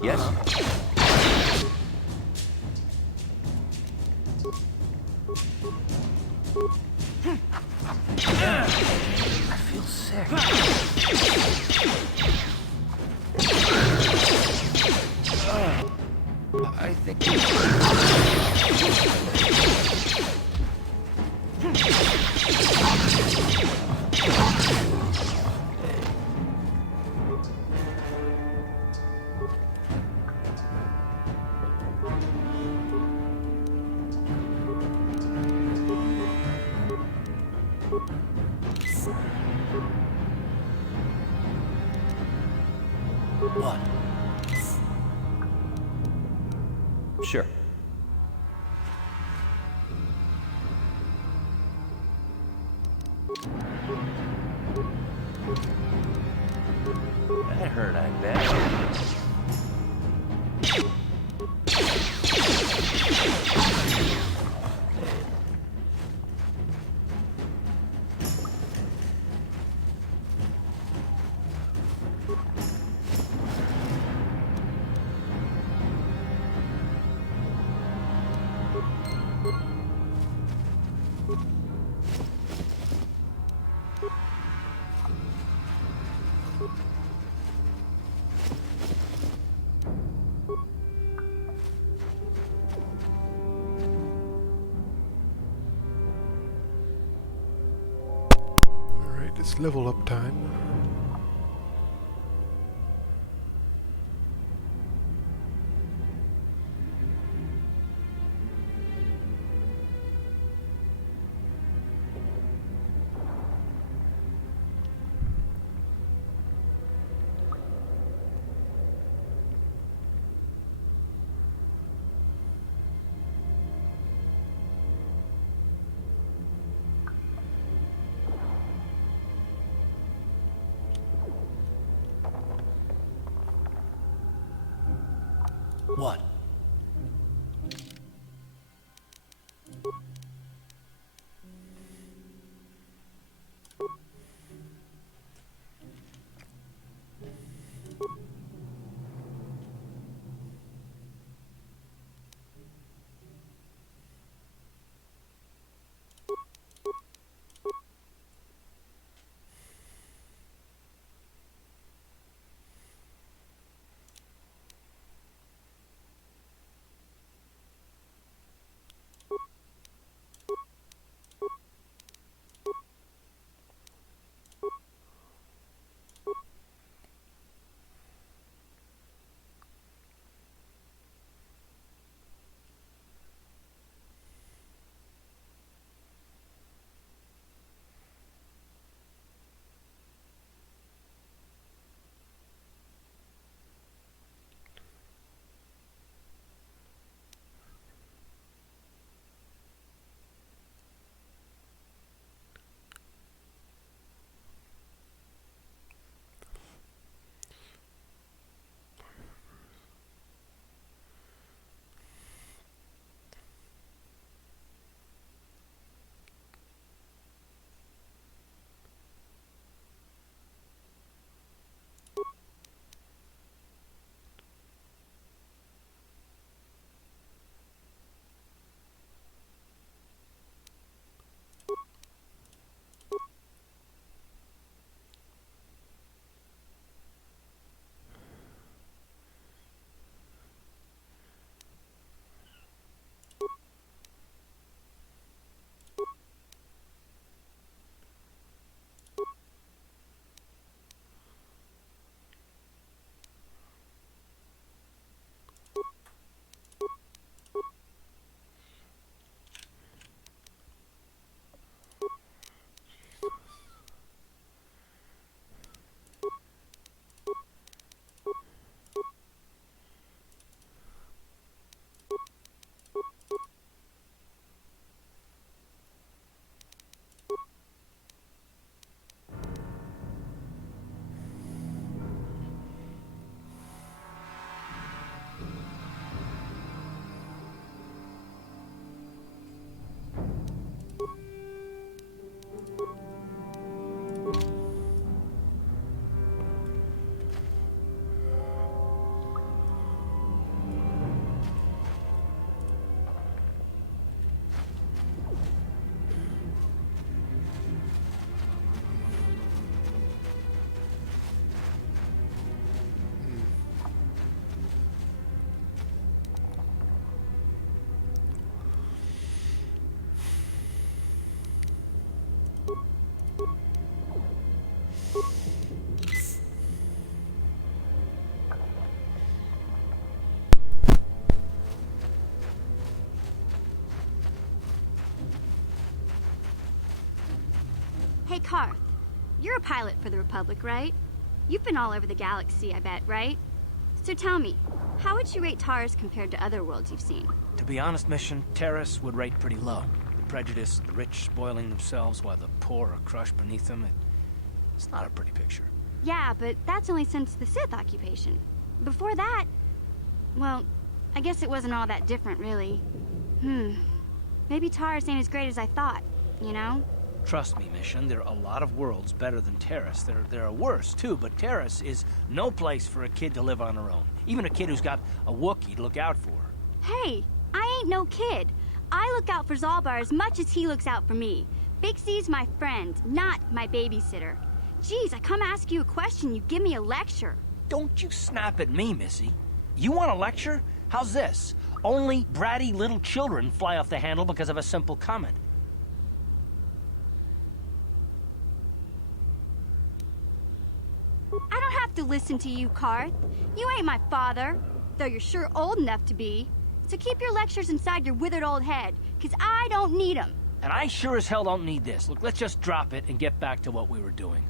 Yes? I feel sick. I think... What? Sure. That hurt, I bet. Alright, it's level up time. What? Hey, Karth. You're a pilot for the Republic, right? You've been all over the galaxy, I bet, right? So tell me, how would you rate Taurus compared to other worlds you've seen? To be honest, Mission, Terrace would rate pretty low. The prejudice, the rich spoiling themselves while the poor are crushed beneath them, it's not a pretty picture. Yeah, but that's only since the Sith occupation. Before that, well, I guess it wasn't all that different, really. Maybe Taurus ain't as great as I thought, you know? Trust me, Mission, there are a lot of worlds better than Terrace. There are worse, too, but Terrace is no place for a kid to live on her own. Even a kid who's got a Wookiee to look out for. Hey, I ain't no kid. I look out for Zalbar as much as he looks out for me. Big C's my friend, not my babysitter. Geez, I come ask you a question, you give me a lecture. Don't you snap at me, Missy. You want a lecture? How's this? Only bratty little children fly off the handle because of a simple comment. I don't have to listen to you, Karth. You ain't my father, though you're sure old enough to be. So keep your lectures inside your withered old head, because I don't need them. And I sure as hell don't need this. Look, let's just drop it and get back to what we were doing.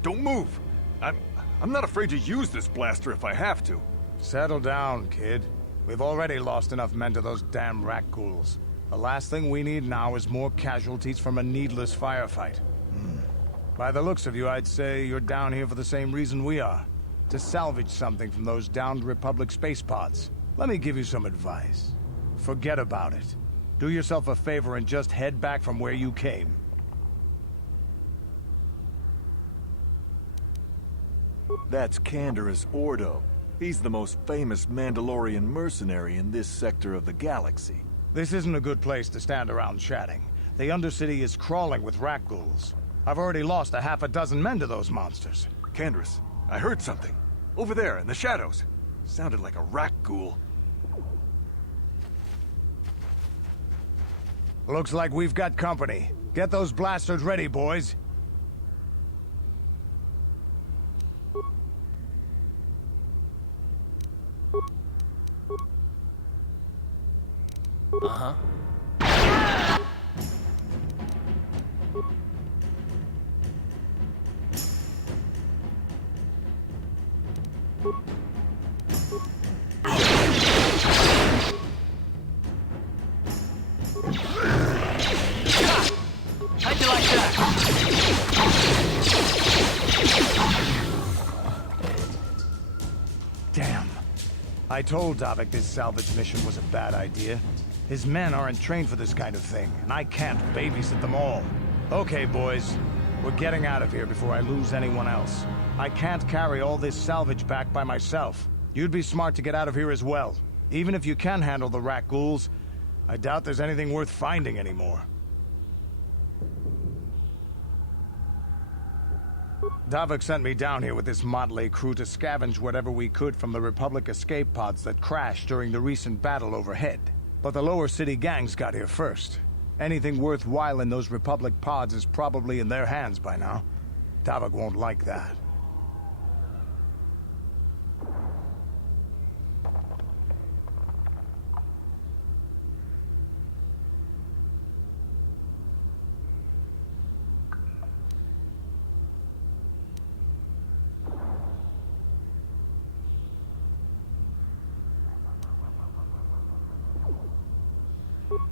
Don't move! I'm not afraid to use this blaster if I have to. Settle down, kid. We've already lost enough men to those damn Rakghouls. The last thing we need now is more casualties from a needless firefight. By the looks of you, I'd say you're down here for the same reason we are. To salvage something from those downed Republic space pods. Let me give you some advice. Forget about it. Do yourself a favor and just head back from where you came. That's Canderous Ordo. He's the most famous Mandalorian mercenary in this sector of the galaxy. This isn't a good place to stand around chatting. The Undercity is crawling with Rakghouls. I've already lost a half a dozen men to those monsters. Canderous, I heard something. Over there, in the shadows. Sounded like a Rakghoul. Looks like we've got company. Get those blasters ready, boys. Uh-huh. How'd you like that? Damn. I told Davik this salvage mission was a bad idea. His men aren't trained for this kind of thing, and I can't babysit them all. Okay, boys. We're getting out of here before I lose anyone else. I can't carry all this salvage back by myself. You'd be smart to get out of here as well. Even if you can handle the Rakghouls, I doubt there's anything worth finding anymore. Davik sent me down here with this motley crew to scavenge whatever we could from the Republic escape pods that crashed during the recent battle overhead. But the lower city gangs got here first. Anything worthwhile in those Republic pods is probably in their hands by now. Davik won't like that.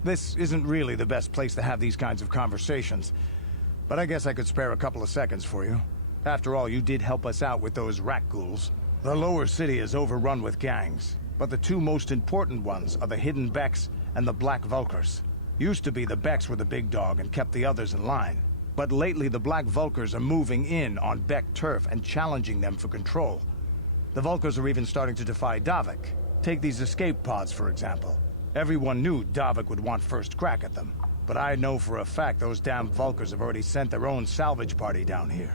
This isn't really the best place to have these kinds of conversations, but I guess I could spare a couple of seconds for you. After all, you did help us out with those rat ghouls. The lower city is overrun with gangs, but the two most important ones are the Hidden Becks and the Black Vulkars. Used to be the Becks were the big dog and kept the others in line, but lately the Black Vulkars are moving in on Beck turf and challenging them for control. The Vulkars are even starting to defy Davik. Take these escape pods, for example. Everyone knew Davik would want first crack at them, but I know for a fact those damn Vulkars have already sent their own salvage party down here.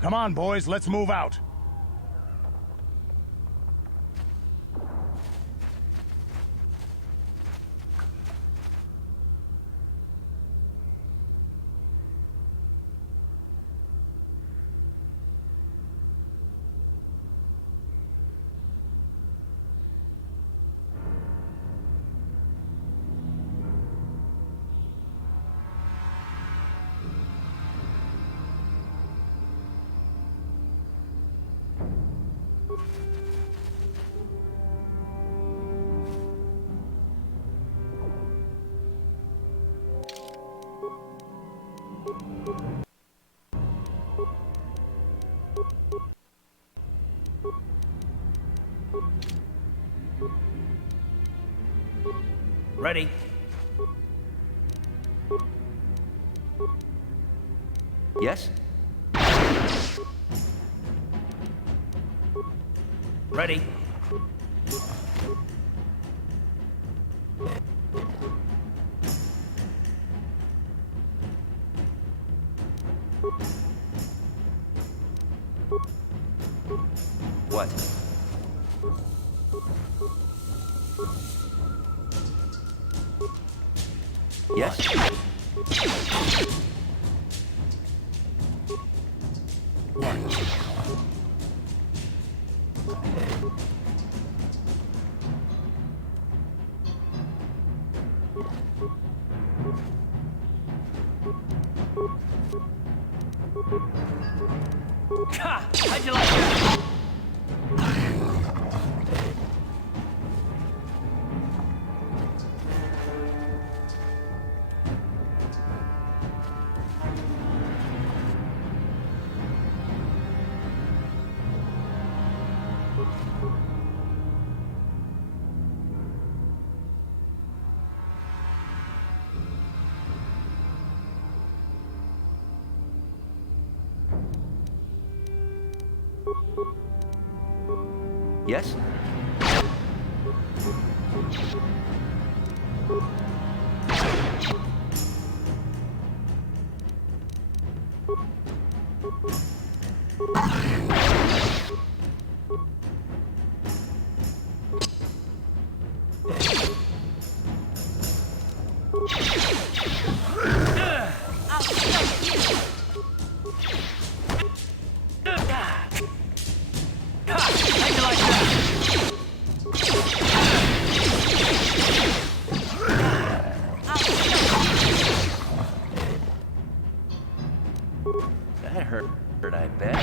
Come on, boys, let's move out! Ready. Yes? Ready. What? Yes? Ha! How'd you like that? Yes? That hurt, I bet.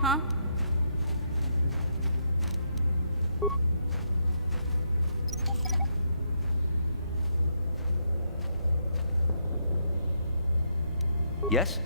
Huh? Yes?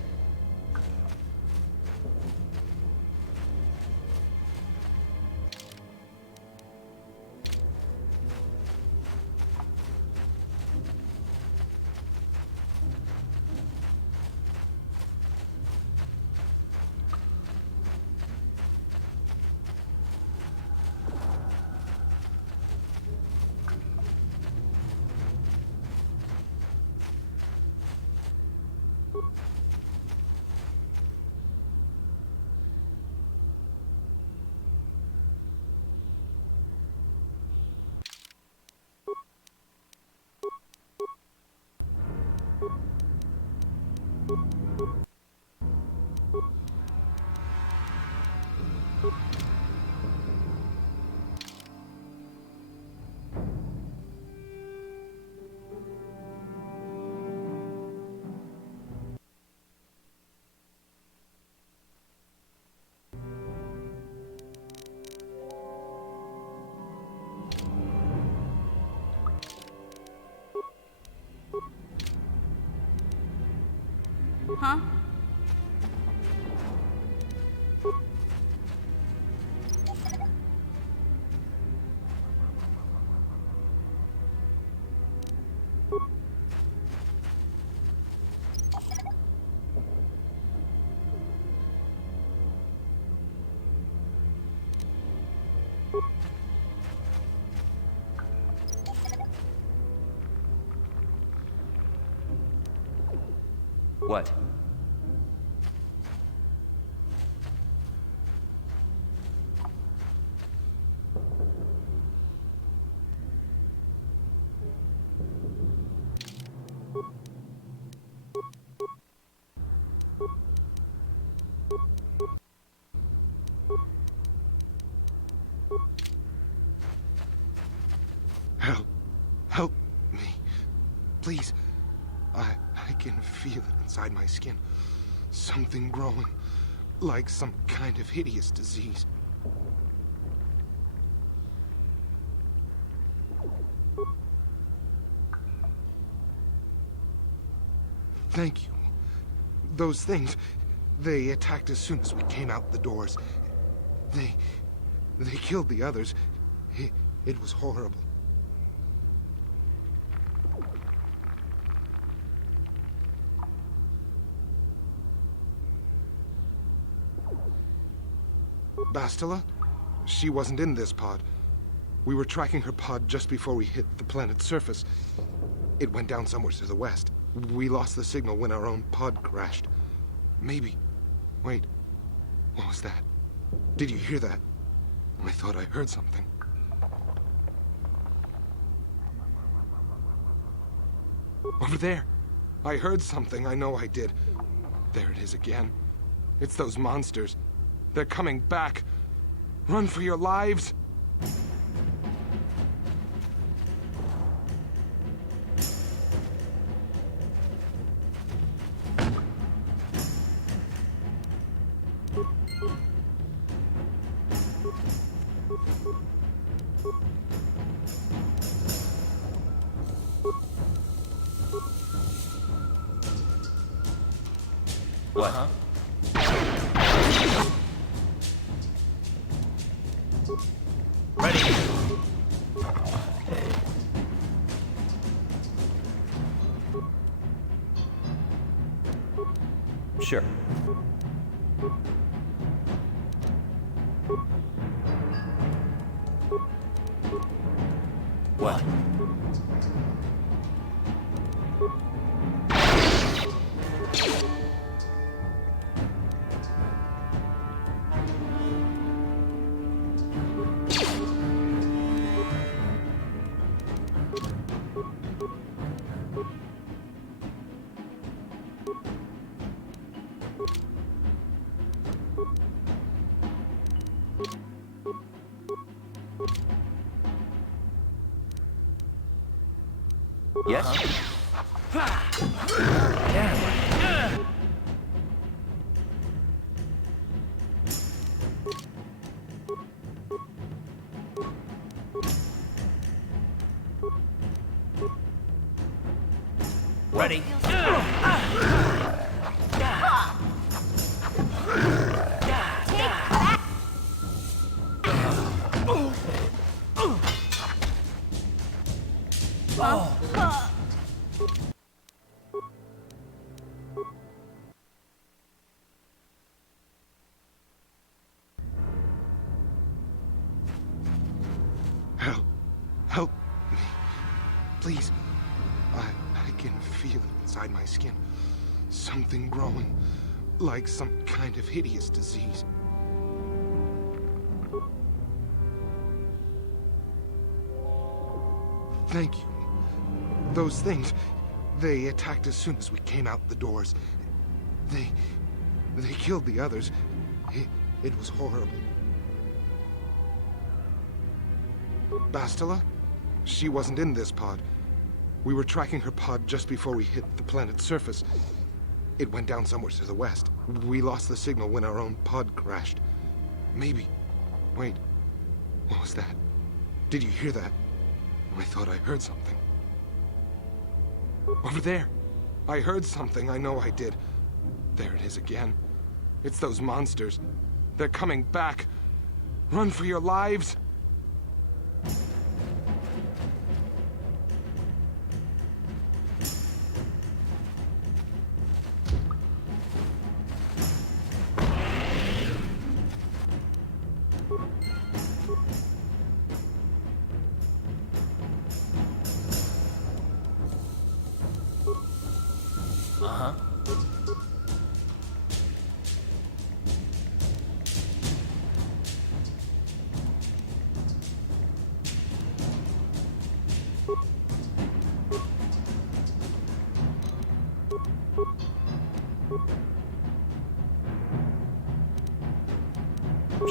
Huh? What? Help me. Please. I can feel it inside my skin. Something growing. Like some kind of hideous disease. Thank you. Those things, they attacked as soon as we came out the doors. They killed the others. It was horrible. Bastila? She wasn't in this pod. We were tracking her pod just before we hit the planet's surface. It went down somewhere to the west. We lost the signal when our own pod crashed. Maybe. Wait. What was that? Did you hear that? I thought I heard something. Over there. I heard something. I know I did. There it is again. It's those monsters. They're coming back. Run for your lives. What? Ready. Sure. What? Yes? Ready. Help me. Please. I can feel it inside my skin. Something growing. Like some kind of hideous disease. Thank you. Those things, they attacked as soon as we came out the doors. They killed the others. It was horrible. Bastila? She wasn't in this pod. We were tracking her pod just before we hit the planet's surface. It went down somewhere to the west. We lost the signal when our own pod crashed. Maybe. Wait. What was that? Did you hear that? I thought I heard something. Over there. I heard something. I know I did. There it is again. It's those monsters. They're coming back. Run for your lives.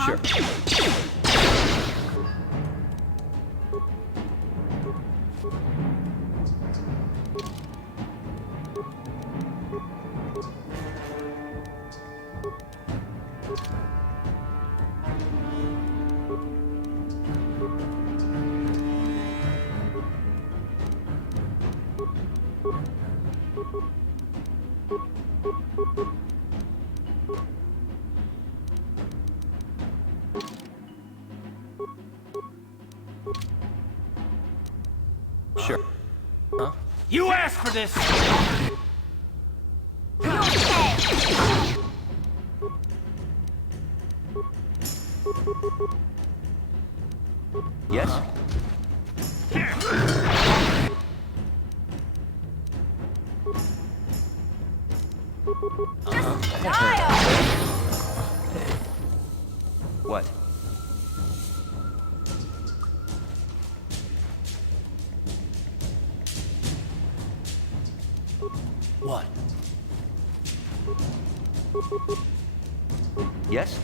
Sure. Sure. Huh? You asked for this! Yes? What? What? Yes?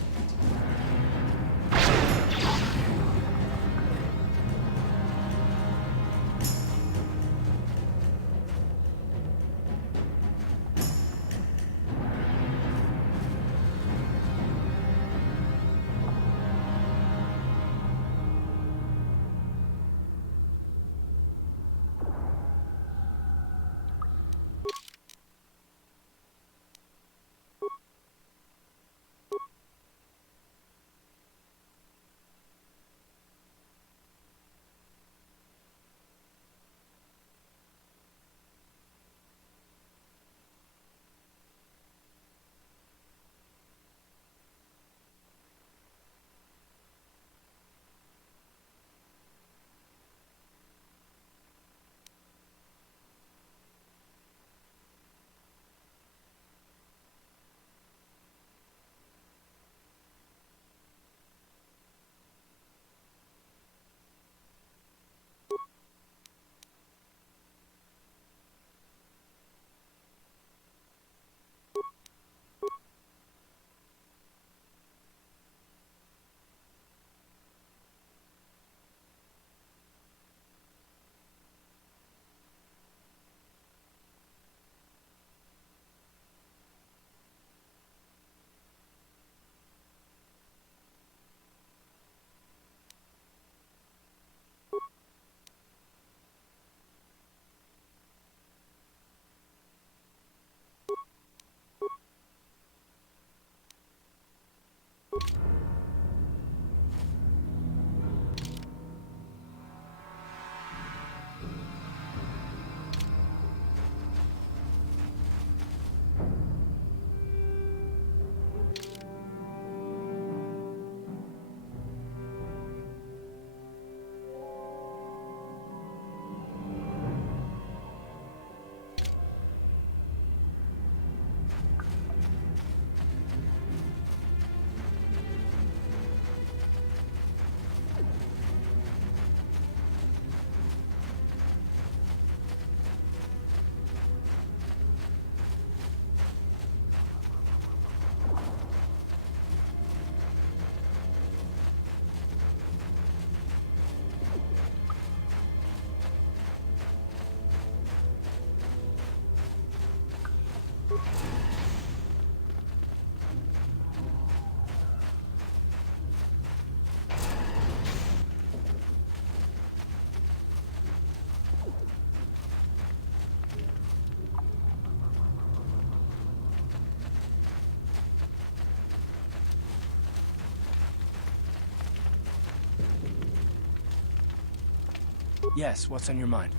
Yes, what's on your mind?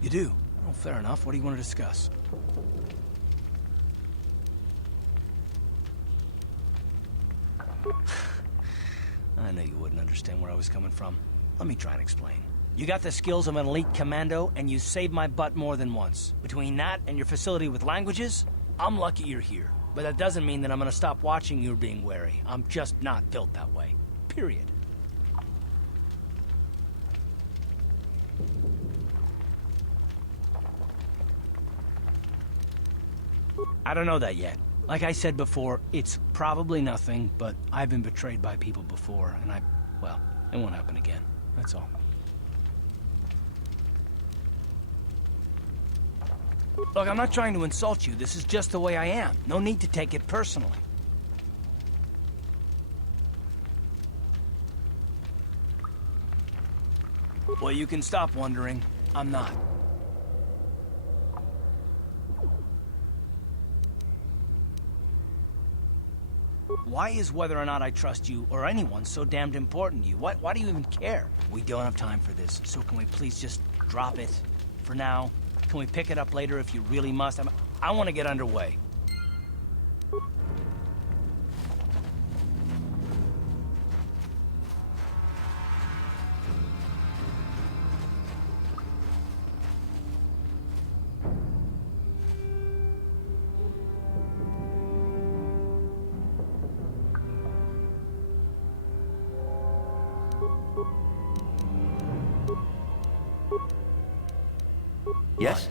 You do? Oh, fair enough. What do you want to discuss? I know you wouldn't understand where I was coming from. Let me try and explain. You got the skills of an elite commando, and you saved my butt more than once. Between that and your facility with languages, I'm lucky you're here. But that doesn't mean that I'm gonna stop watching you being wary. I'm just not built that way. Period. I don't know that yet. Like I said before, it's probably nothing, but I've been betrayed by people before, and well, it won't happen again. That's all. Look, I'm not trying to insult you. This is just the way I am. No need to take it personally. Well, you can stop wondering. I'm not. Why is whether or not I trust you or anyone so damned important to you? Why do you even care? We don't have time for this, so can we please just drop it for now? Can we pick it up later if you really must? I want to get underway. Yes?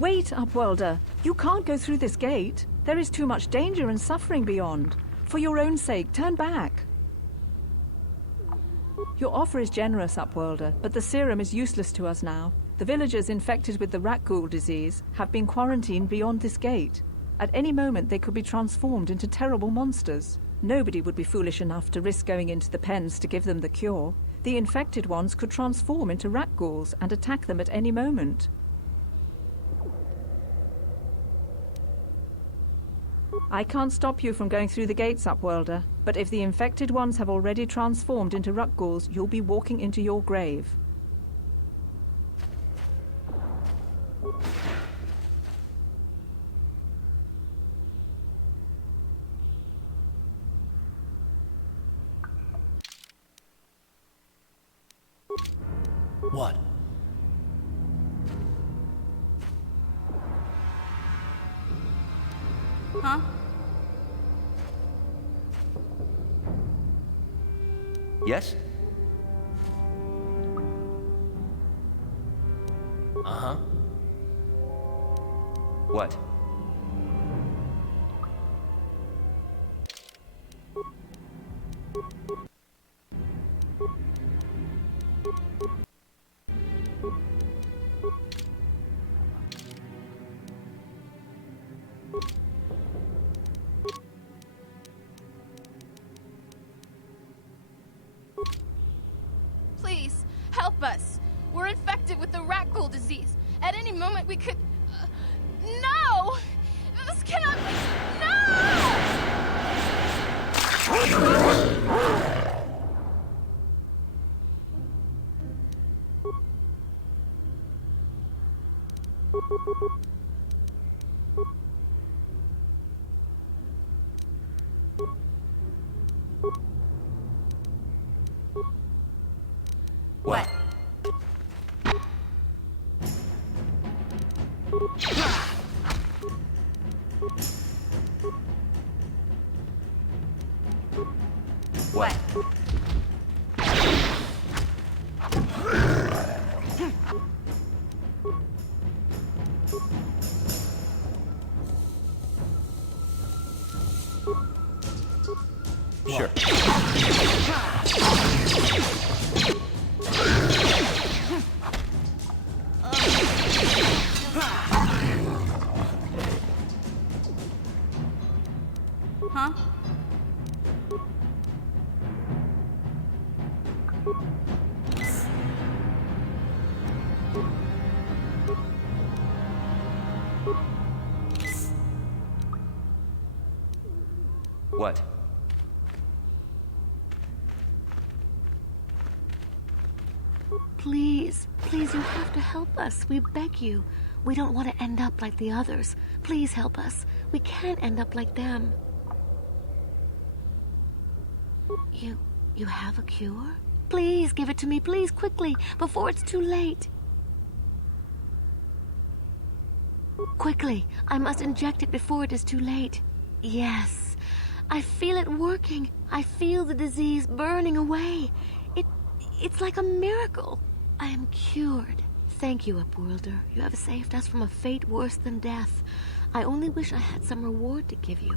Wait, Upworlder. You can't go through this gate. There is too much danger and suffering beyond. For your own sake, turn back. Your offer is generous, Upworlder, but the serum is useless to us now. The villagers infected with the rat ghoul disease have been quarantined beyond this gate. At any moment, they could be transformed into terrible monsters. Nobody would be foolish enough to risk going into the pens to give them the cure. The infected ones could transform into rat ghouls and attack them at any moment. I can't stop you from going through the gates, Upworlder, but if the infected ones have already transformed into rat ghouls, you'll be walking into your grave. What? Huh? Yes? Uh-huh. What? Please, help us. We're infected with the Rakghoul disease. At any moment we could... No! This cannot be... No! What? What? Sure. Huh? What? Please, please, you have to help us. We beg you. We don't want to end up like the others. Please help us. We can't end up like them. You have a cure? Please give it to me, please, quickly, before it's too late. Quickly, I must inject it before it is too late. Yes, I feel it working. I feel the disease burning away. It's like a miracle. I am cured. Thank you, Upworlder. You have saved us from a fate worse than death. I only wish I had some reward to give you.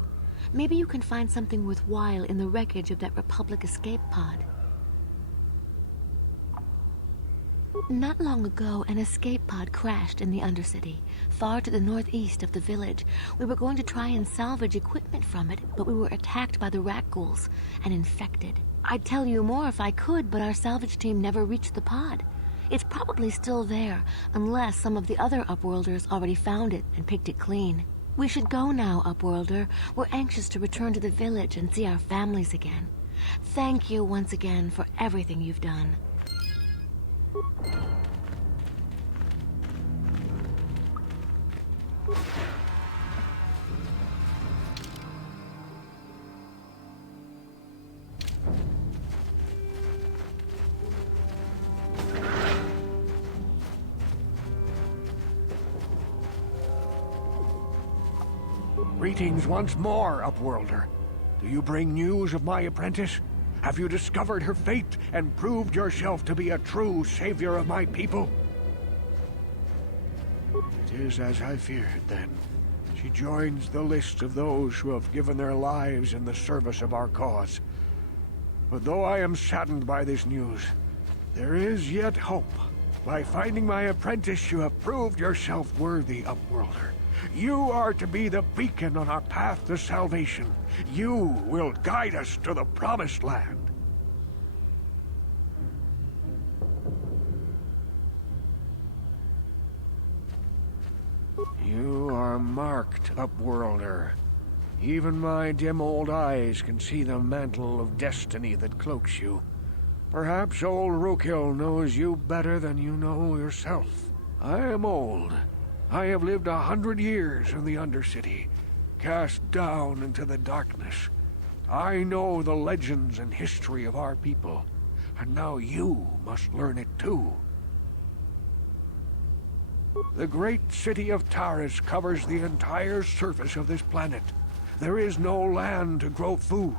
Maybe you can find something worthwhile in the wreckage of that Republic escape pod. Not long ago, an escape pod crashed in the Undercity, far to the northeast of the village. We were going to try and salvage equipment from it, but we were attacked by the Rakghouls and infected. I'd tell you more if I could, but our salvage team never reached the pod. It's probably still there, unless some of the other Upworlders already found it and picked it clean. We should go now, Upworlder. We're anxious to return to the village and see our families again. Thank you once again for everything you've done. Greetings once more, Upworlder. Do you bring news of my apprentice? Have you discovered her fate and proved yourself to be a true savior of my people? It is as I feared, then. She joins the list of those who have given their lives in the service of our cause. But though I am saddened by this news, there is yet hope. By finding my apprentice, you have proved yourself worthy, Upworlder. You are to be the beacon on our path to salvation. You will guide us to the promised land. You are marked, Upworlder. Even my dim old eyes can see the mantle of destiny that cloaks you. Perhaps old Rookhill knows you better than you know yourself. I am old. I have lived 100 years in the Undercity, cast down into the darkness. I know the legends and history of our people, and now you must learn it too. The great city of Taris covers the entire surface of this planet. There is no land to grow food.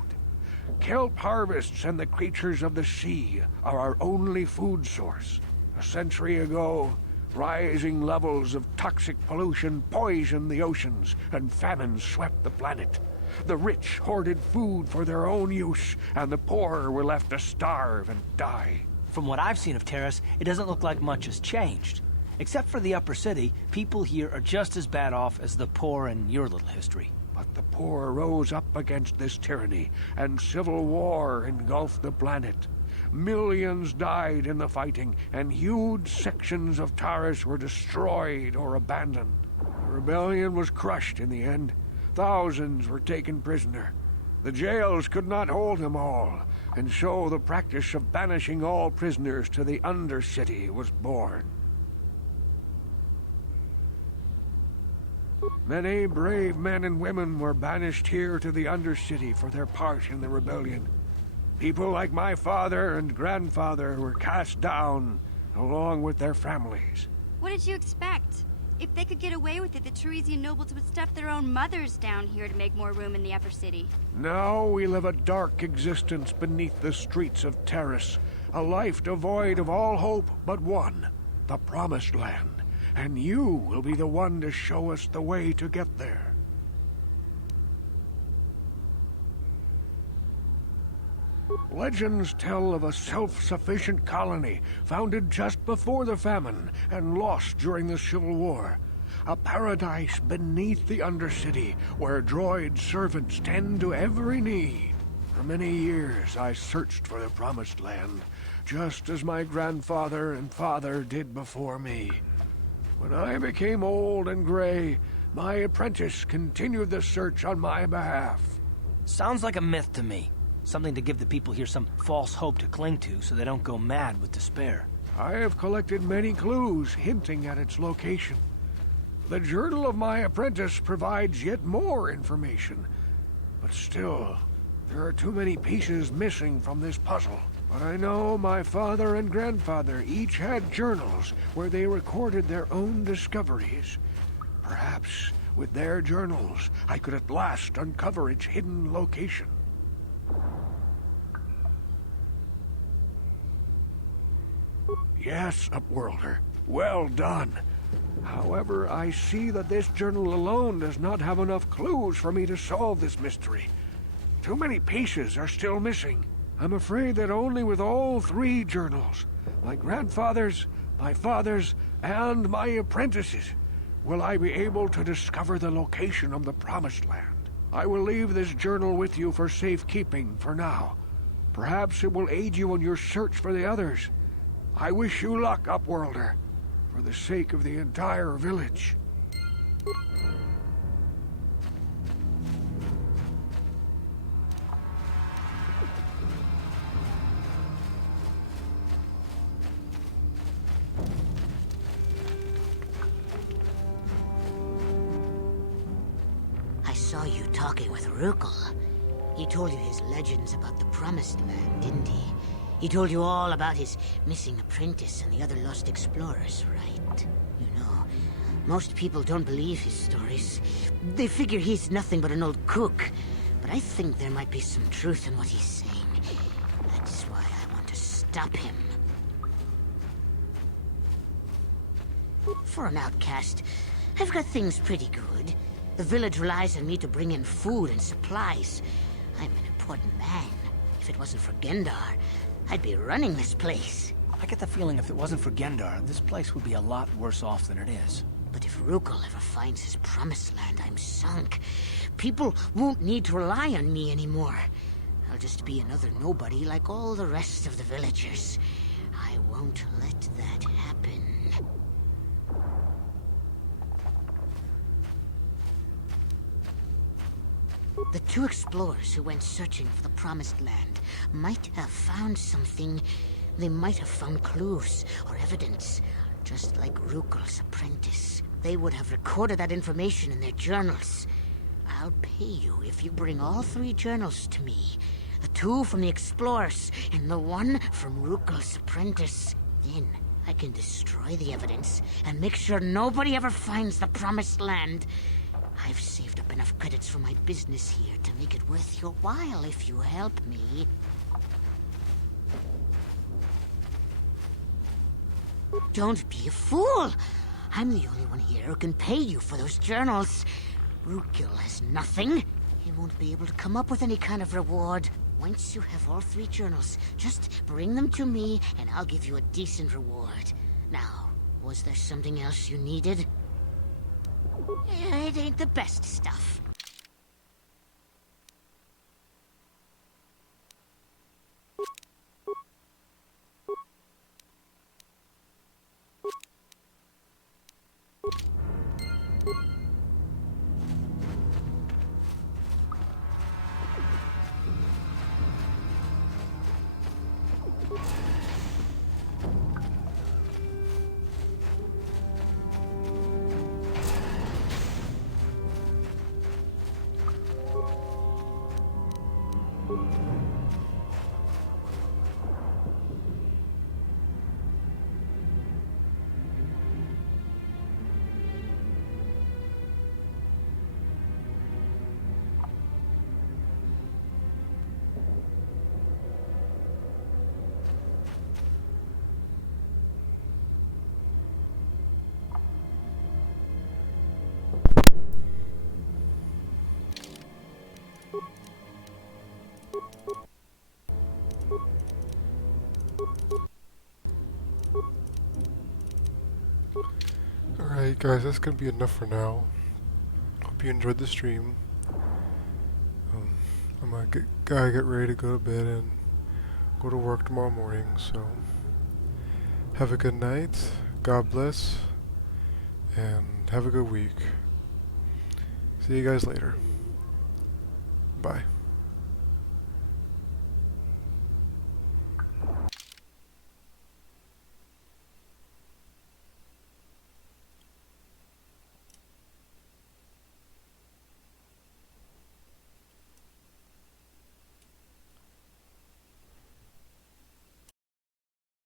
Kelp harvests and the creatures of the sea are our only food source. A century ago, Rising levels of toxic pollution poisoned the oceans, and famine swept the planet. The rich hoarded food for their own use, and the poor were left to starve and die. From what I've seen of Terrace, it doesn't look like much has changed. Except for the upper city, people here are just as bad off as the poor in your little history. But the poor rose up against this tyranny, and civil war engulfed the planet. Millions died in the fighting, and huge sections of Taris were destroyed or abandoned. The rebellion was crushed in the end. Thousands were taken prisoner. The jails could not hold them all, and so the practice of banishing all prisoners to the Undercity was born. Many brave men and women were banished here to the Undercity for their part in the rebellion. People like my father and grandfather were cast down, along with their families. What did you expect? If they could get away with it, the Teresian nobles would stuff their own mothers down here to make more room in the upper city. Now we live a dark existence beneath the streets of Terrace, a life devoid of all hope but one, the Promised Land. And you will be the one to show us the way to get there. Legends tell of a self-sufficient colony founded just before the famine and lost during the Civil War. A paradise beneath the Undercity where droid servants tend to every need. For many years I searched for the Promised Land, just as my grandfather and father did before me. When I became old and gray, my apprentice continued the search on my behalf. Sounds like a myth to me. Something to give the people here some false hope to cling to so they don't go mad with despair. I have collected many clues hinting at its location. The journal of my apprentice provides yet more information. But still, there are too many pieces missing from this puzzle. But I know my father and grandfather each had journals where they recorded their own discoveries. Perhaps with their journals, I could at last uncover its hidden location. Yes, Upworlder. Well done. However, I see that this journal alone does not have enough clues for me to solve this mystery. Too many pieces are still missing. I'm afraid that only with all three journals, my grandfather's, my father's, and my apprentice's, will I be able to discover the location of the Promised Land. I will leave this journal with you for safekeeping for now. Perhaps it will aid you in your search for the others. I wish you luck, Upworlder, for the sake of the entire village. I saw you talking with Rukel. He told you his legends about the Promised Land, didn't he? He told you all about his missing apprentice and the other lost explorers, right? You know, most people don't believe his stories. They figure he's nothing but an old cook. But I think there might be some truth in what he's saying. That's why I want to stop him. For an outcast, I've got things pretty good. The village relies on me to bring in food and supplies. I'm an important man. If it wasn't for Gendar, I'd be running this place. I get the feeling if it wasn't for Gendar, this place would be a lot worse off than it is. But if Rukel ever finds his Promised Land, I'm sunk. People won't need to rely on me anymore. I'll just be another nobody like all the rest of the villagers. I won't let that happen. The two explorers who went searching for the Promised Land might have found something. They might have found clues or evidence, just like Rukel's apprentice. They would have recorded that information in their journals. I'll pay you if you bring all three journals to me. The two from the explorers and the one from Rukel's apprentice. Then I can destroy the evidence and make sure nobody ever finds the Promised Land. I've saved up enough credits for my business here to make it worth your while if you help me. Don't be a fool. I'm the only one here who can pay you for those journals. Rookil has nothing. He won't be able to come up with any kind of reward. Once you have all 3 journals, just bring them to me and I'll give you a decent reward. Now, was there something else you needed? It ain't the best stuff. Alright guys, that's gonna be enough for now. Hope you enjoyed the stream. I'm gonna get ready to go to bed and go to work tomorrow morning, so have a good night, God bless, and have a good week. See you guys later. Bye.